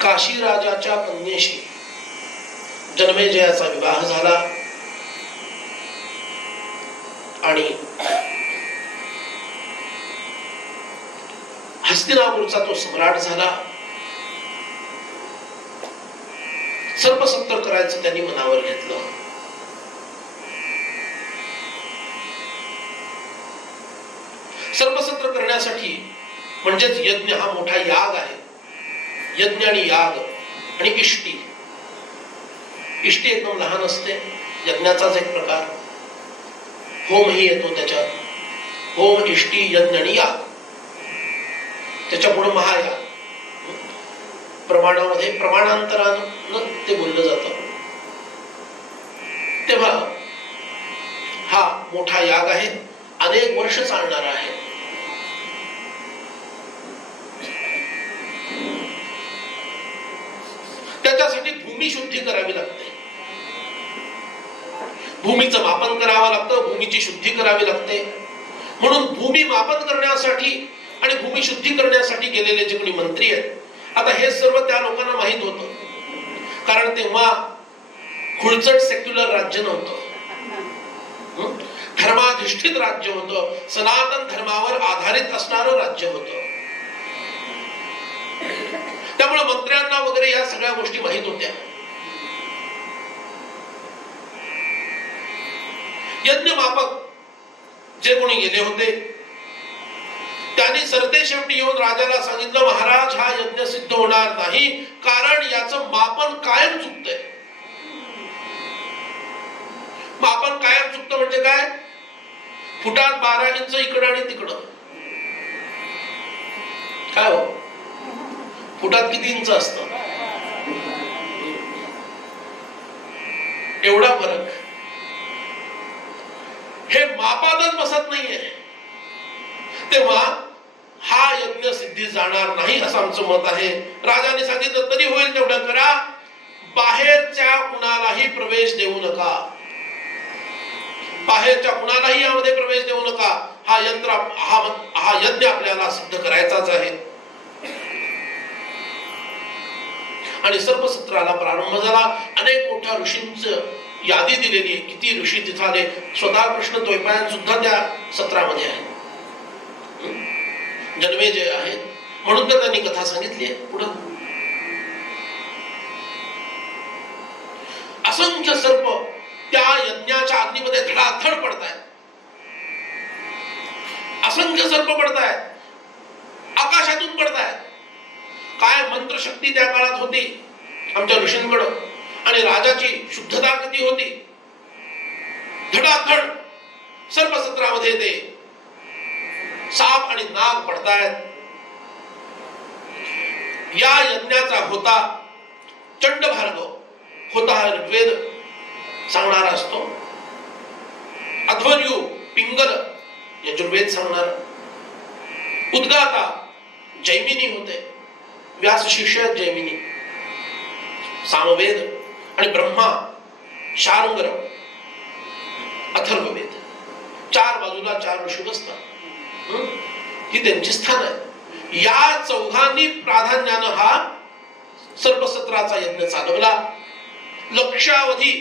काशी राजाच्या कन्येशी जन्मेजयाचा विवाह झाला आणि हस्तिनापूरचा तो सम्राट झाला. सर्पसत्तर करायचं त्यांनी मनावर घेतलं. सर्पसत्र करण्यासाठी म्हणजेच यज्ञ हा मोठा याग आहे. यज्ञ आणि याग आणि इष्टी. इष्टी एकदम लहान असते, यज्ञाचाच एक प्रकार. होमही येतो त्याच्यात. होम, इष्टी, यज्ञ आणि याग. त्याच्या पुढे महायाग. प्रमाणामध्ये प्रमाणांतरानं ते बोललं जातं. तेव्हा हा मोठा याग आहे, अनेक वर्ष चालणार आहे. त्याच्यासाठी भूमी शुद्धी करावी लागते. भूमीचं मापन करावं लागतं, भूमीची शुद्धी करावी लागते. म्हणून भूमी मापन करण्यासाठी आणि भूमी शुद्धी करण्यासाठी गेलेले जे कोणी मंत्री आहेत, आता हे सर्व त्या लोकांना माहित होतं, कारण तेव्हा खुळचट सेक्युलर राज्य नव्हतं, धर्माधिष्ठित राज्य होतं, सनातन धर्मावर आधारित असणारं राज्य होतं. त्यामुळे मंत्र्यांना वगैरे या सगळ्या गोष्टी माहित होत्या. यज्ञमापक जे कोणी गेले होते त्यांनी सरते शेवटी येऊन राजाला सांगितलं, महाराज हा यज्ञ सिद्ध होणार नाही, कारण याचं मापन कायम चुकतंय. मापन कायम चुकतं म्हणजे काय? फुटात 12 इंच इकडं आणि तिकडं. काय हो, फुटात किती इंच असतं? एवढा फरक. हे मापातच बसत नाहीये. तेव्हा हा यज्ञ सिद्धी जाणार नाही असं आमचं मत आहे. राजाने सांगितलं, तरी होईल तेवढं करा, बाहेरच्या कुणालाही प्रवेश देऊ नका, बाहेरच्या कुणालाही यामध्ये प्रवेश देऊ नका. हा यज्ञ आपल्याला सिद्ध करायचाच आहे. आणि सर्पसत्राला प्रारंभ झाला. अनेक मोठ्या ऋषींचं यादी दिलेली आहे, किती ऋषी तिथे आले. स्वतः कृष्ण द्वैपायन सुद्धा त्या सत्रामध्ये आहे, जन्मेजय आहेत, म्हणून तर त्यांनी कथा सांगितली आहे. पुढं असंख्य सर्प त्या यज्ञाच्या अग्नीमध्ये धडाधड पडतायत. असंख्य सर्प पडतायत, आकाशातून पडतायत. काय मंत्रशक्ती त्या काळात होती आमच्या ऋषींकडं, आणि राजाची शुद्धता किती होती. धडाधड सर्पसत्रामध्ये ते साप आणि नाग पडतायत. या यज्ञाचा होता चंड भार्गव, होता ऋग्वेद सांगणारा असतो. अध्वर्यू पिंगल यजुर्वेद सांगणारा. उद्गाता जैमिनी होते, व्यास शिष्य जैमिनी. सामवेद आणि ब्रह्मा शार्ंगर अथर्ववेद, 4 बाजूला 4 ऋषी बसतात. ही त्यांची स्थान आहे. या चौघांनी प्राधान्यानं हा सर्पसत्राचा यज्ञ चालवला. लक्षावधी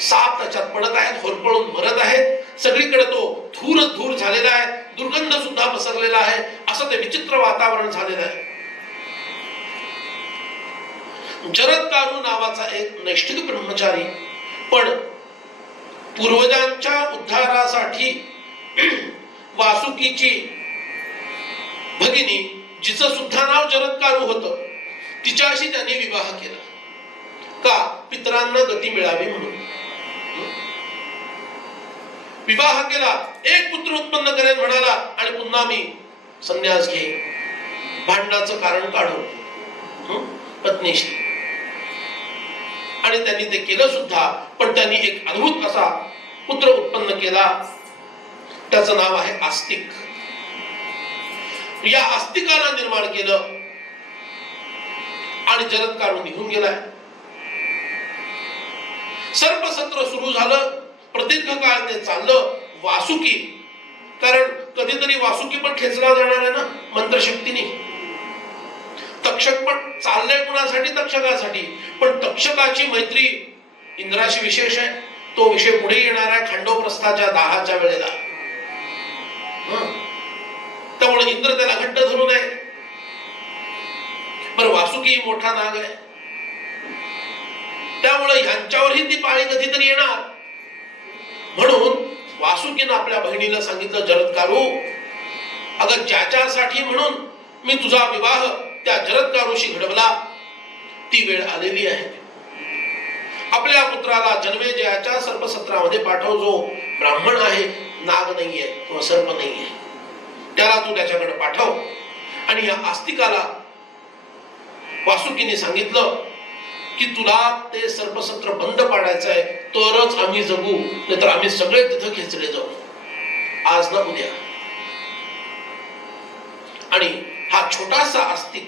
साप त्याच्यात पडत आहेत, होरपळून मरत आहेत. सगळीकडे तो धूर झालेला आहे, दुर्गंध सुद्धा पसरलेला आहे. असं ते विचित्र वातावरण झालेलं आहे. जरत्कारु नावाचा एक नैष्ठिक ब्रह्मचारी, पण पूर्वजांच्या उद्धारासाठी वासुकीची भगिनी, जिचं सुद्धा नाव जरत्कारु होतं, तिच्याशी त्याने विवाह केला. का? पितरांना गती मिळावी म्हणून विवाह केला. एक पुत्र उत्पन्न करेन म्हणाला आणि पुन्हा मी संन्यास घेईन, भांडणाचं कारण काढून पत्नीशी. आणि त्यांनी ते केलं सुद्धा. पण त्यांनी एक अद्भुत असा पुत्र उत्पन्न केला, त्याचं नाव आहे आस्तिक. या आस्तिकाला निर्माण केलं आणि जरत्कारु निघून गेलाय. सर्पसत्र सुरू झालं, प्रदीर्घ काळ ते चाललं. वासुकी, कारण कधीतरी वासुकी पण खेचला जाणार आहे ना मंत्रशक्तीने. तक्षक पण चाललंय कुणासाठी? तक्षकासाठी. पण तक्षकाची मैत्री इंद्राशी विशेष आहे. तो विषय पुढे येणार आहे खंडोप्रस्थाच्या दाहाच्या वेळेला. त्यामुळे इंद्र त्याला घट्ट धरून आहे. पण वासुकी मोठा नाग आहे, त्यामुळे ह्यांच्यावरही ती पाळी कधीतरी येणार. म्हणून वासुकीनं आपल्या बहिणीला सांगितलं, जरत्कारु, अगं ज्याच्यासाठी म्हणून मी तुझा विवाह त्या जरत्कारुशी घडवला, ती वेळ आलेली आहे. आपल्या पुत्राला जन्मेजयाच्या सर्पसत्रामध्ये पाठव, जो ब्राह्मण आहे, नाग नाहीये किंवा सर्प नाहीये, त्याला तू त्याच्याकडे पाठव. आणि या आस्तिकाला वासुकीने सांगितलं की तुला ते सर्पसत्र बंद पाडायचं आहे, तरच आम्ही जगू, नाहीतर आम्ही सगळे तिथं खेचले जाऊ, आज ना उद्या. आणि हा छोटासा आस्तिक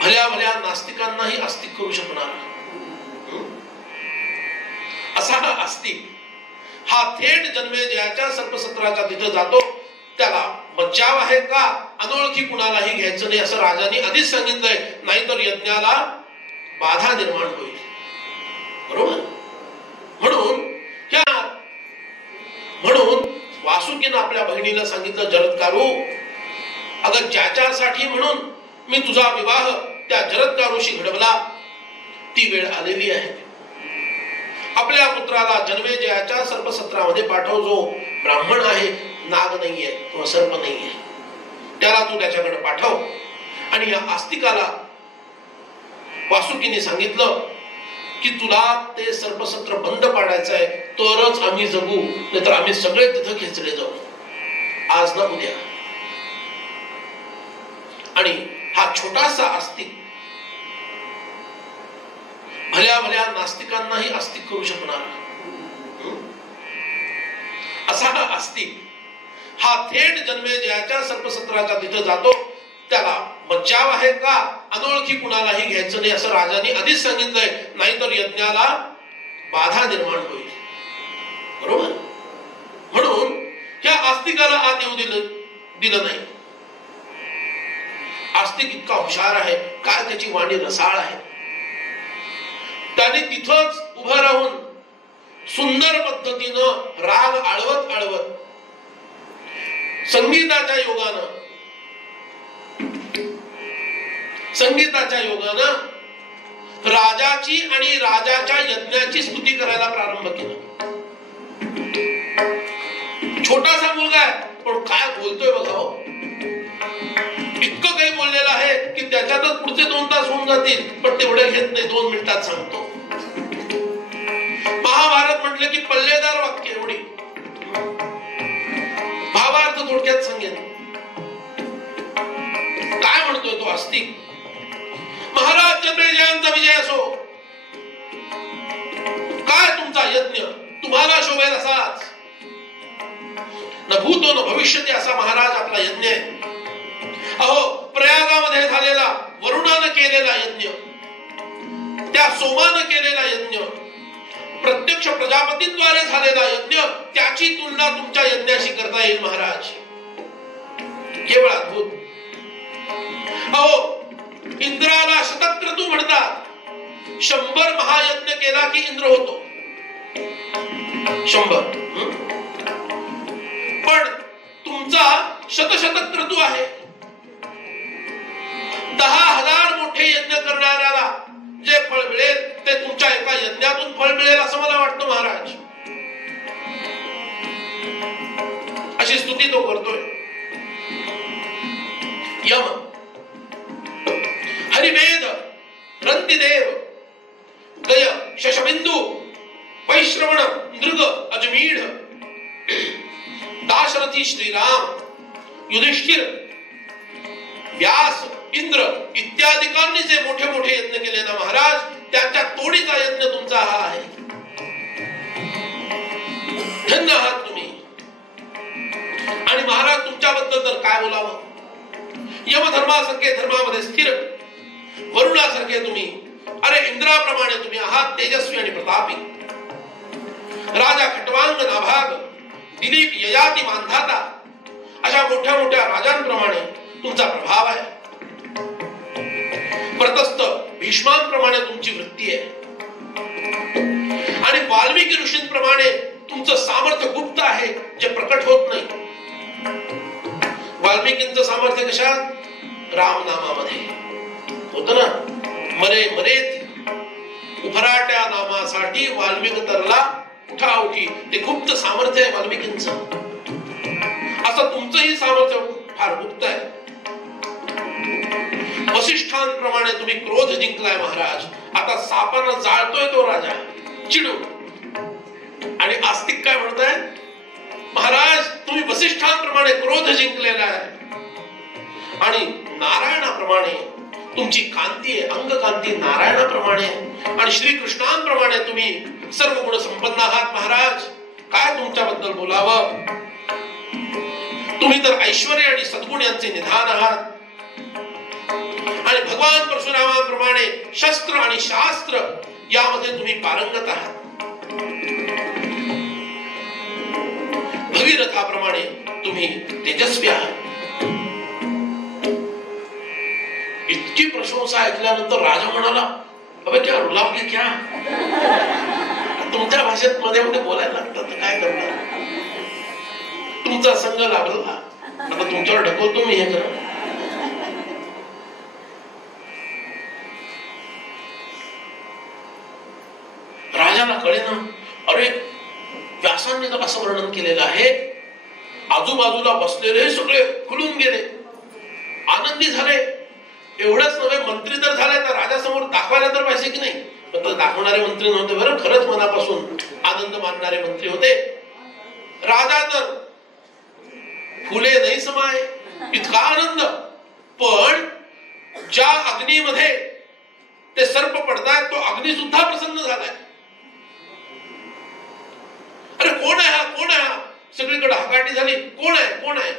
भल्या भल्या नास्तिकांनाही आस्तिक करू शकणार असा हा आस्तिक हा थेट जन्मेजयाच्या सर्पसत्राच्या तिथे जातो. त्याला मज्जाव आहे का? अनोळखी कुणालाही घ्यायचं नाही असं राजांनी आधीच सांगितलंय, नाहीतर यज्ञाला बाधा निर्माण होईल. बरोबर. म्हणून वासुकीनं आपल्या बहिणीला सांगितलं, जरत्कारू, अगं ज्याच्यासाठी म्हणून मी तुझा विवाह त्या जरत्कारूशी घडवला ती वेळ आलेली आहे. आपल्या पुत्राला जन्मेजयाच्या सर्पसत्रामध्ये पाठव. जो ब्राह्मण आहे, नाग नाहीये किंवा सर्प नाहीये, त्याला तू त्याच्याकडे पाठव. आणि या आस्तिकाला वासुकीने सांगितलं की तुला ते सर्पसत्र बंद पाडायचं आहे, तरच आम्ही जगू, नाहीतर आम्ही सगळे तिथं खेचले जाऊ, आज ना उद्या. आणि हा छोटासा आस्तिक भल्या भल्या नास्तिकांनाही आस्तिक करू शकणार असा हा आस्तिक हा थेट जन्मेजयाच्या सर्पसत्राच्या तिथे जातो. त्याला मज्जाव आहे का? अनोळखी कुणालाही घ्यायचं नाही असं राजांनी आधीच सांगितलंय, नाहीतर यज्ञाला बाधा निर्माण होईल. बरोबर. म्हणून ह्या आस्तिकाला आत येऊ दिलं नाही. आस्तिक इतका हुशार आहे, काय त्याची वाणी रसाळ आहे. त्याने तिथंच उभं राहून सुंदर पद्धतीनं राग आळवत संगीताच्या योगानं राजाची आणि राजाच्या यज्ञाची स्तुती करायला प्रारंभ केला. छोटासा मुलगा आहे, पण काय बोलतोय बघा हो. इतकं काही बोललेलं आहे की त्याच्यातच पुढचे 2 तास होऊन जातील, पण तेवढे घेत नाही, 2 मिनिटात सांगतो. महाभारत म्हटलं की पल्लेदार वाक्य एवढी, भावार्थ थोडक्यात सांगेन. काय म्हणतोय तो आस्तिक? महाराज जन्मेजयांचा विजय असो. काय तुमचा यज्ञ तुम्हाला शोभेल असाच, न भूतो न भविष्यती असा महाराज आपला यज्ञ आहे. अहो, प्रयागामध्ये झालेला वरुणानं केलेला यज्ञ, त्या सोमानं केलेला यज्ञ, प्रत्यक्ष प्रजापतीद्वारे झालेला यज्ञ, त्याची तुलना तुमच्या यज्ञाशी करता येईल महाराज. केवळ अद्भुत. अहो, इंद्राला शतक्रतू म्हणतात. 100 महायज्ञ केला की इंद्र होतो. 100. पण तुमचा शतक्रतू आहे. 10,000 मोठे यज्ञ करणाऱ्याला जे फळ मिळेल ते तुमच्या एका यज्ञातून फळ मिळेल असं मला वाटतं महाराज. अशी स्तुती तो करतोय. यम, हरिवेद, रंतिदेव, गय, शशबिंदू, वैश्रवण, नृग, अजमीढ, दाशरथी श्रीराम, युधिष्ठिर, व्यास, इंद्र इत्यादिकांनी जे मोठे मोठे यज्ञ केले ना महाराज, त्याच्या तोडीचा यज्ञ तुमचा हा आहे. धन्य आहात तुम्ही. आणि महाराज तुमच्याबद्दल तर काय बोलावं. यमधर्मासारखे धर्मामध्ये स्थिर, वरुणासारखे तुम्ही, अरे इंद्राप्रमाणे तुम्ही आहात तेजस्वी आणि प्रतापी. राजा खटवांग नाभाग, दिलीप ययाती मांधाता अशा मोठ्या मोठ्या राजांप्रमाणे तुमचा प्रभाव आहे. प्रतस्थ भीष्मांप्रमाणे तुमची वृत्ती आहे. आणि वाल्मिकी ऋषींप्रमाणे तुमचं सामर्थ्य गुप्त आहे, जे प्रकट होत नाही. वाल्मिकींचं सामर्थ्य कशात? रामनामामध्ये होत ना. मरे मरेत उफराट्या नामासाठी वाल्मिक तरला उठाउठी. ते गुप्त सामर्थ्य आहे वाल्मिकींचं. असं तुमचंही सामर्थ्य फार गुप्त आहे. वसिष्ठांप्रमाणे तुम्ही क्रोध जिंकलाय महाराज. आता सापानं जाळतोय तो राजा चिडून. आणि आस्तिक काय म्हणताय? महाराज तुम्ही वसिष्ठांप्रमाणे क्रोध जिंकलेला आहे. आणि नारायणाप्रमाणे तुमची कांती आहे, अंगकांती नारायणाप्रमाणे. आणि श्रीकृष्णांप्रमाणे तुम्ही सर्व गुण संपन्न आहात महाराज. काय तुमच्याबद्दल बोलावं. तुम्ही तर ऐश्वर्य आणि सद्गुण यांचे निधान आहात. आणि भगवान परशुरामांप्रमाणे शस्त्र आणि शास्त्र यामध्ये तुम्ही पारंगत आहात. पृथ्वी रथाप्रमाणे तुम्ही तेजस्वी आहात. इतकी प्रशंसा ऐकल्यानंतर राजा म्हणाला, अबे क्या रुलावले क्या, तुमच्या भाषेत मध्ये मध्ये बोलायला लागतात, काय करणार, तुमचा संघ लागला, आता तुमच्यावर ढकलतो मी हे करा. राजाला कळेना. अरे व्यासांनी तर असं वर्णन केलेलं आहे, आजूबाजूला बसलेले सगळे खुलून गेले, आनंदी झाले. एवढंच नव्हे, मंत्री तर झाले, तर राजासमोर दाखवायला तर पाहिजे की नाही. तर दाखवणारे मंत्री नव्हते बरं, खरंच मनापासून आनंद मानणारे मंत्री होते. राजा तर फुले नाही समाये, इतका आनंद. पण ज्या अग्नीमध्ये ते सर्प पडतायत, तो अग्नी सुद्धा प्रसन्न झालाय. अरे कोण आहे हा, कोण आहे हा, सगळीकडे हकाटी झाली, कोण आहे, कोण आहे.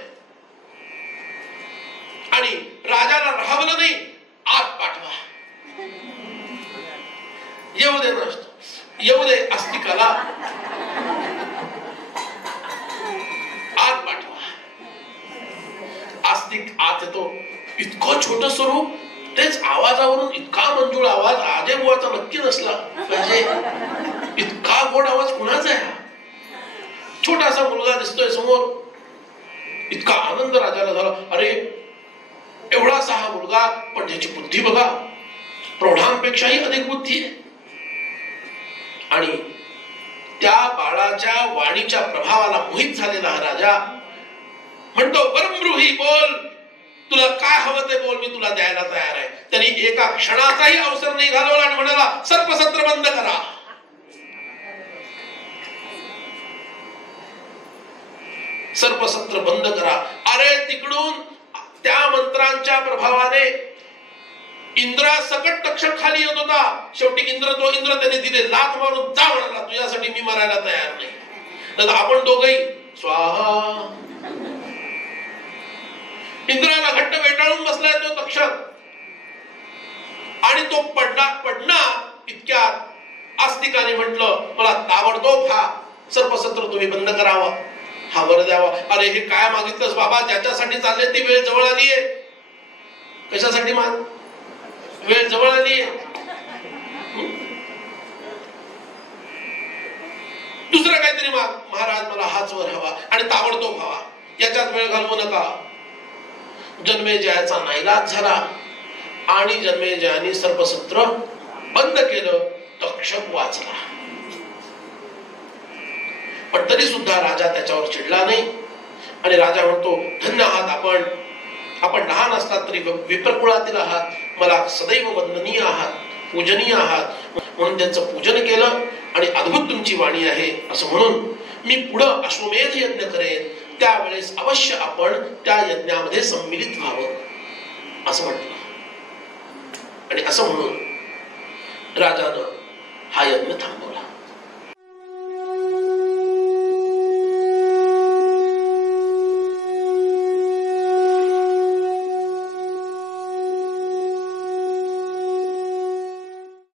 आणि राजाला राहावलं नाही, आत पाठवा, येऊ दे नष्ट, येऊ दे अस्तिकाला, आत पाठवा. आस्तिक आत येतो. इतकं छोट स्वरूप, तेच आवाजावरून इतका मंजूळ आवाज आजेबुवाचा नक्की नसला पाहिजे. इतका गोड आवाज कुणाचा आहे हा. छोटासा मुलगा दिसतोय समोर. इतका आनंद राजाला झाला. अरे एवढासा हा मुलगा, पण त्याची बुद्धी बघा, प्रौढांपेक्षाही अधिक बुद्धी आहे. आणि त्या बाळाच्या वाणीच्या प्रभावाला मोहित झालेला हा राजा म्हणतो, परमृही बोल, तुला काय हवं ते बोल, मी तुला द्यायला तयार आहे. त्यांनी एका क्षणाचाही अवसर नाही घालवला आणि म्हणाला, सर्पसत्र बंद करा. सर्पसत्र बंद करा. अरे तिकडून त्या मंत्रांच्या प्रभावाने इंद्रासकट तक्षक खाली येत होता. शेवटी इंद्र त्याने दिले लाथ मारून, जा म्हणाला, तुझ्यासाठी मी मरायला तयार नाही. तर आपण दोघही स्वाहा. इंद्राला घट्ट वेटाळून बसलाय तो तक्षक, आणि तो पडणार इतक्यात आस्तिकाने म्हटलं, मला ताबडतोब हा सर्पसत्र तुम्ही बंद करावा, हा वर द्यावा. अरे हे काय मागितलंस बाबा, ज्याच्यासाठी चालले ती वेळ जवळ आलीये. कशासाठी माग, वेळ जवळ आलीये. दुसरं काहीतरी माग. महाराज मला हाच वर हवा आणि ताबडतोब हवा, याच्यात वेळ घालवू नका. जन्मेजयाचा नाईलाज झाला आणि जन्मेजयाने सर्पसत्र बंद केलं. तक्षक वाचला. पण तरी सुद्धा राजा त्याच्यावर चिडला नाही. आणि राजा म्हणतो, धन्य आहात आपण, आपण लहान असतात तरी विप्रकुळातील आहात, मला सदैव वंदनीय आहात, पूजनीय आहात. म्हणून त्यांचं पूजन केलं. आणि अद्भुत तुमची वाणी आहे असं म्हणून मी पुढं अश्वमेध यज्ञ करेन, त्यावेळेस अवश्य आपण त्या यज्ञामध्ये सम्मिलित व्हावं असं म्हटलं. आणि असं म्हणून राजानं हा यज्ञ थांबवला.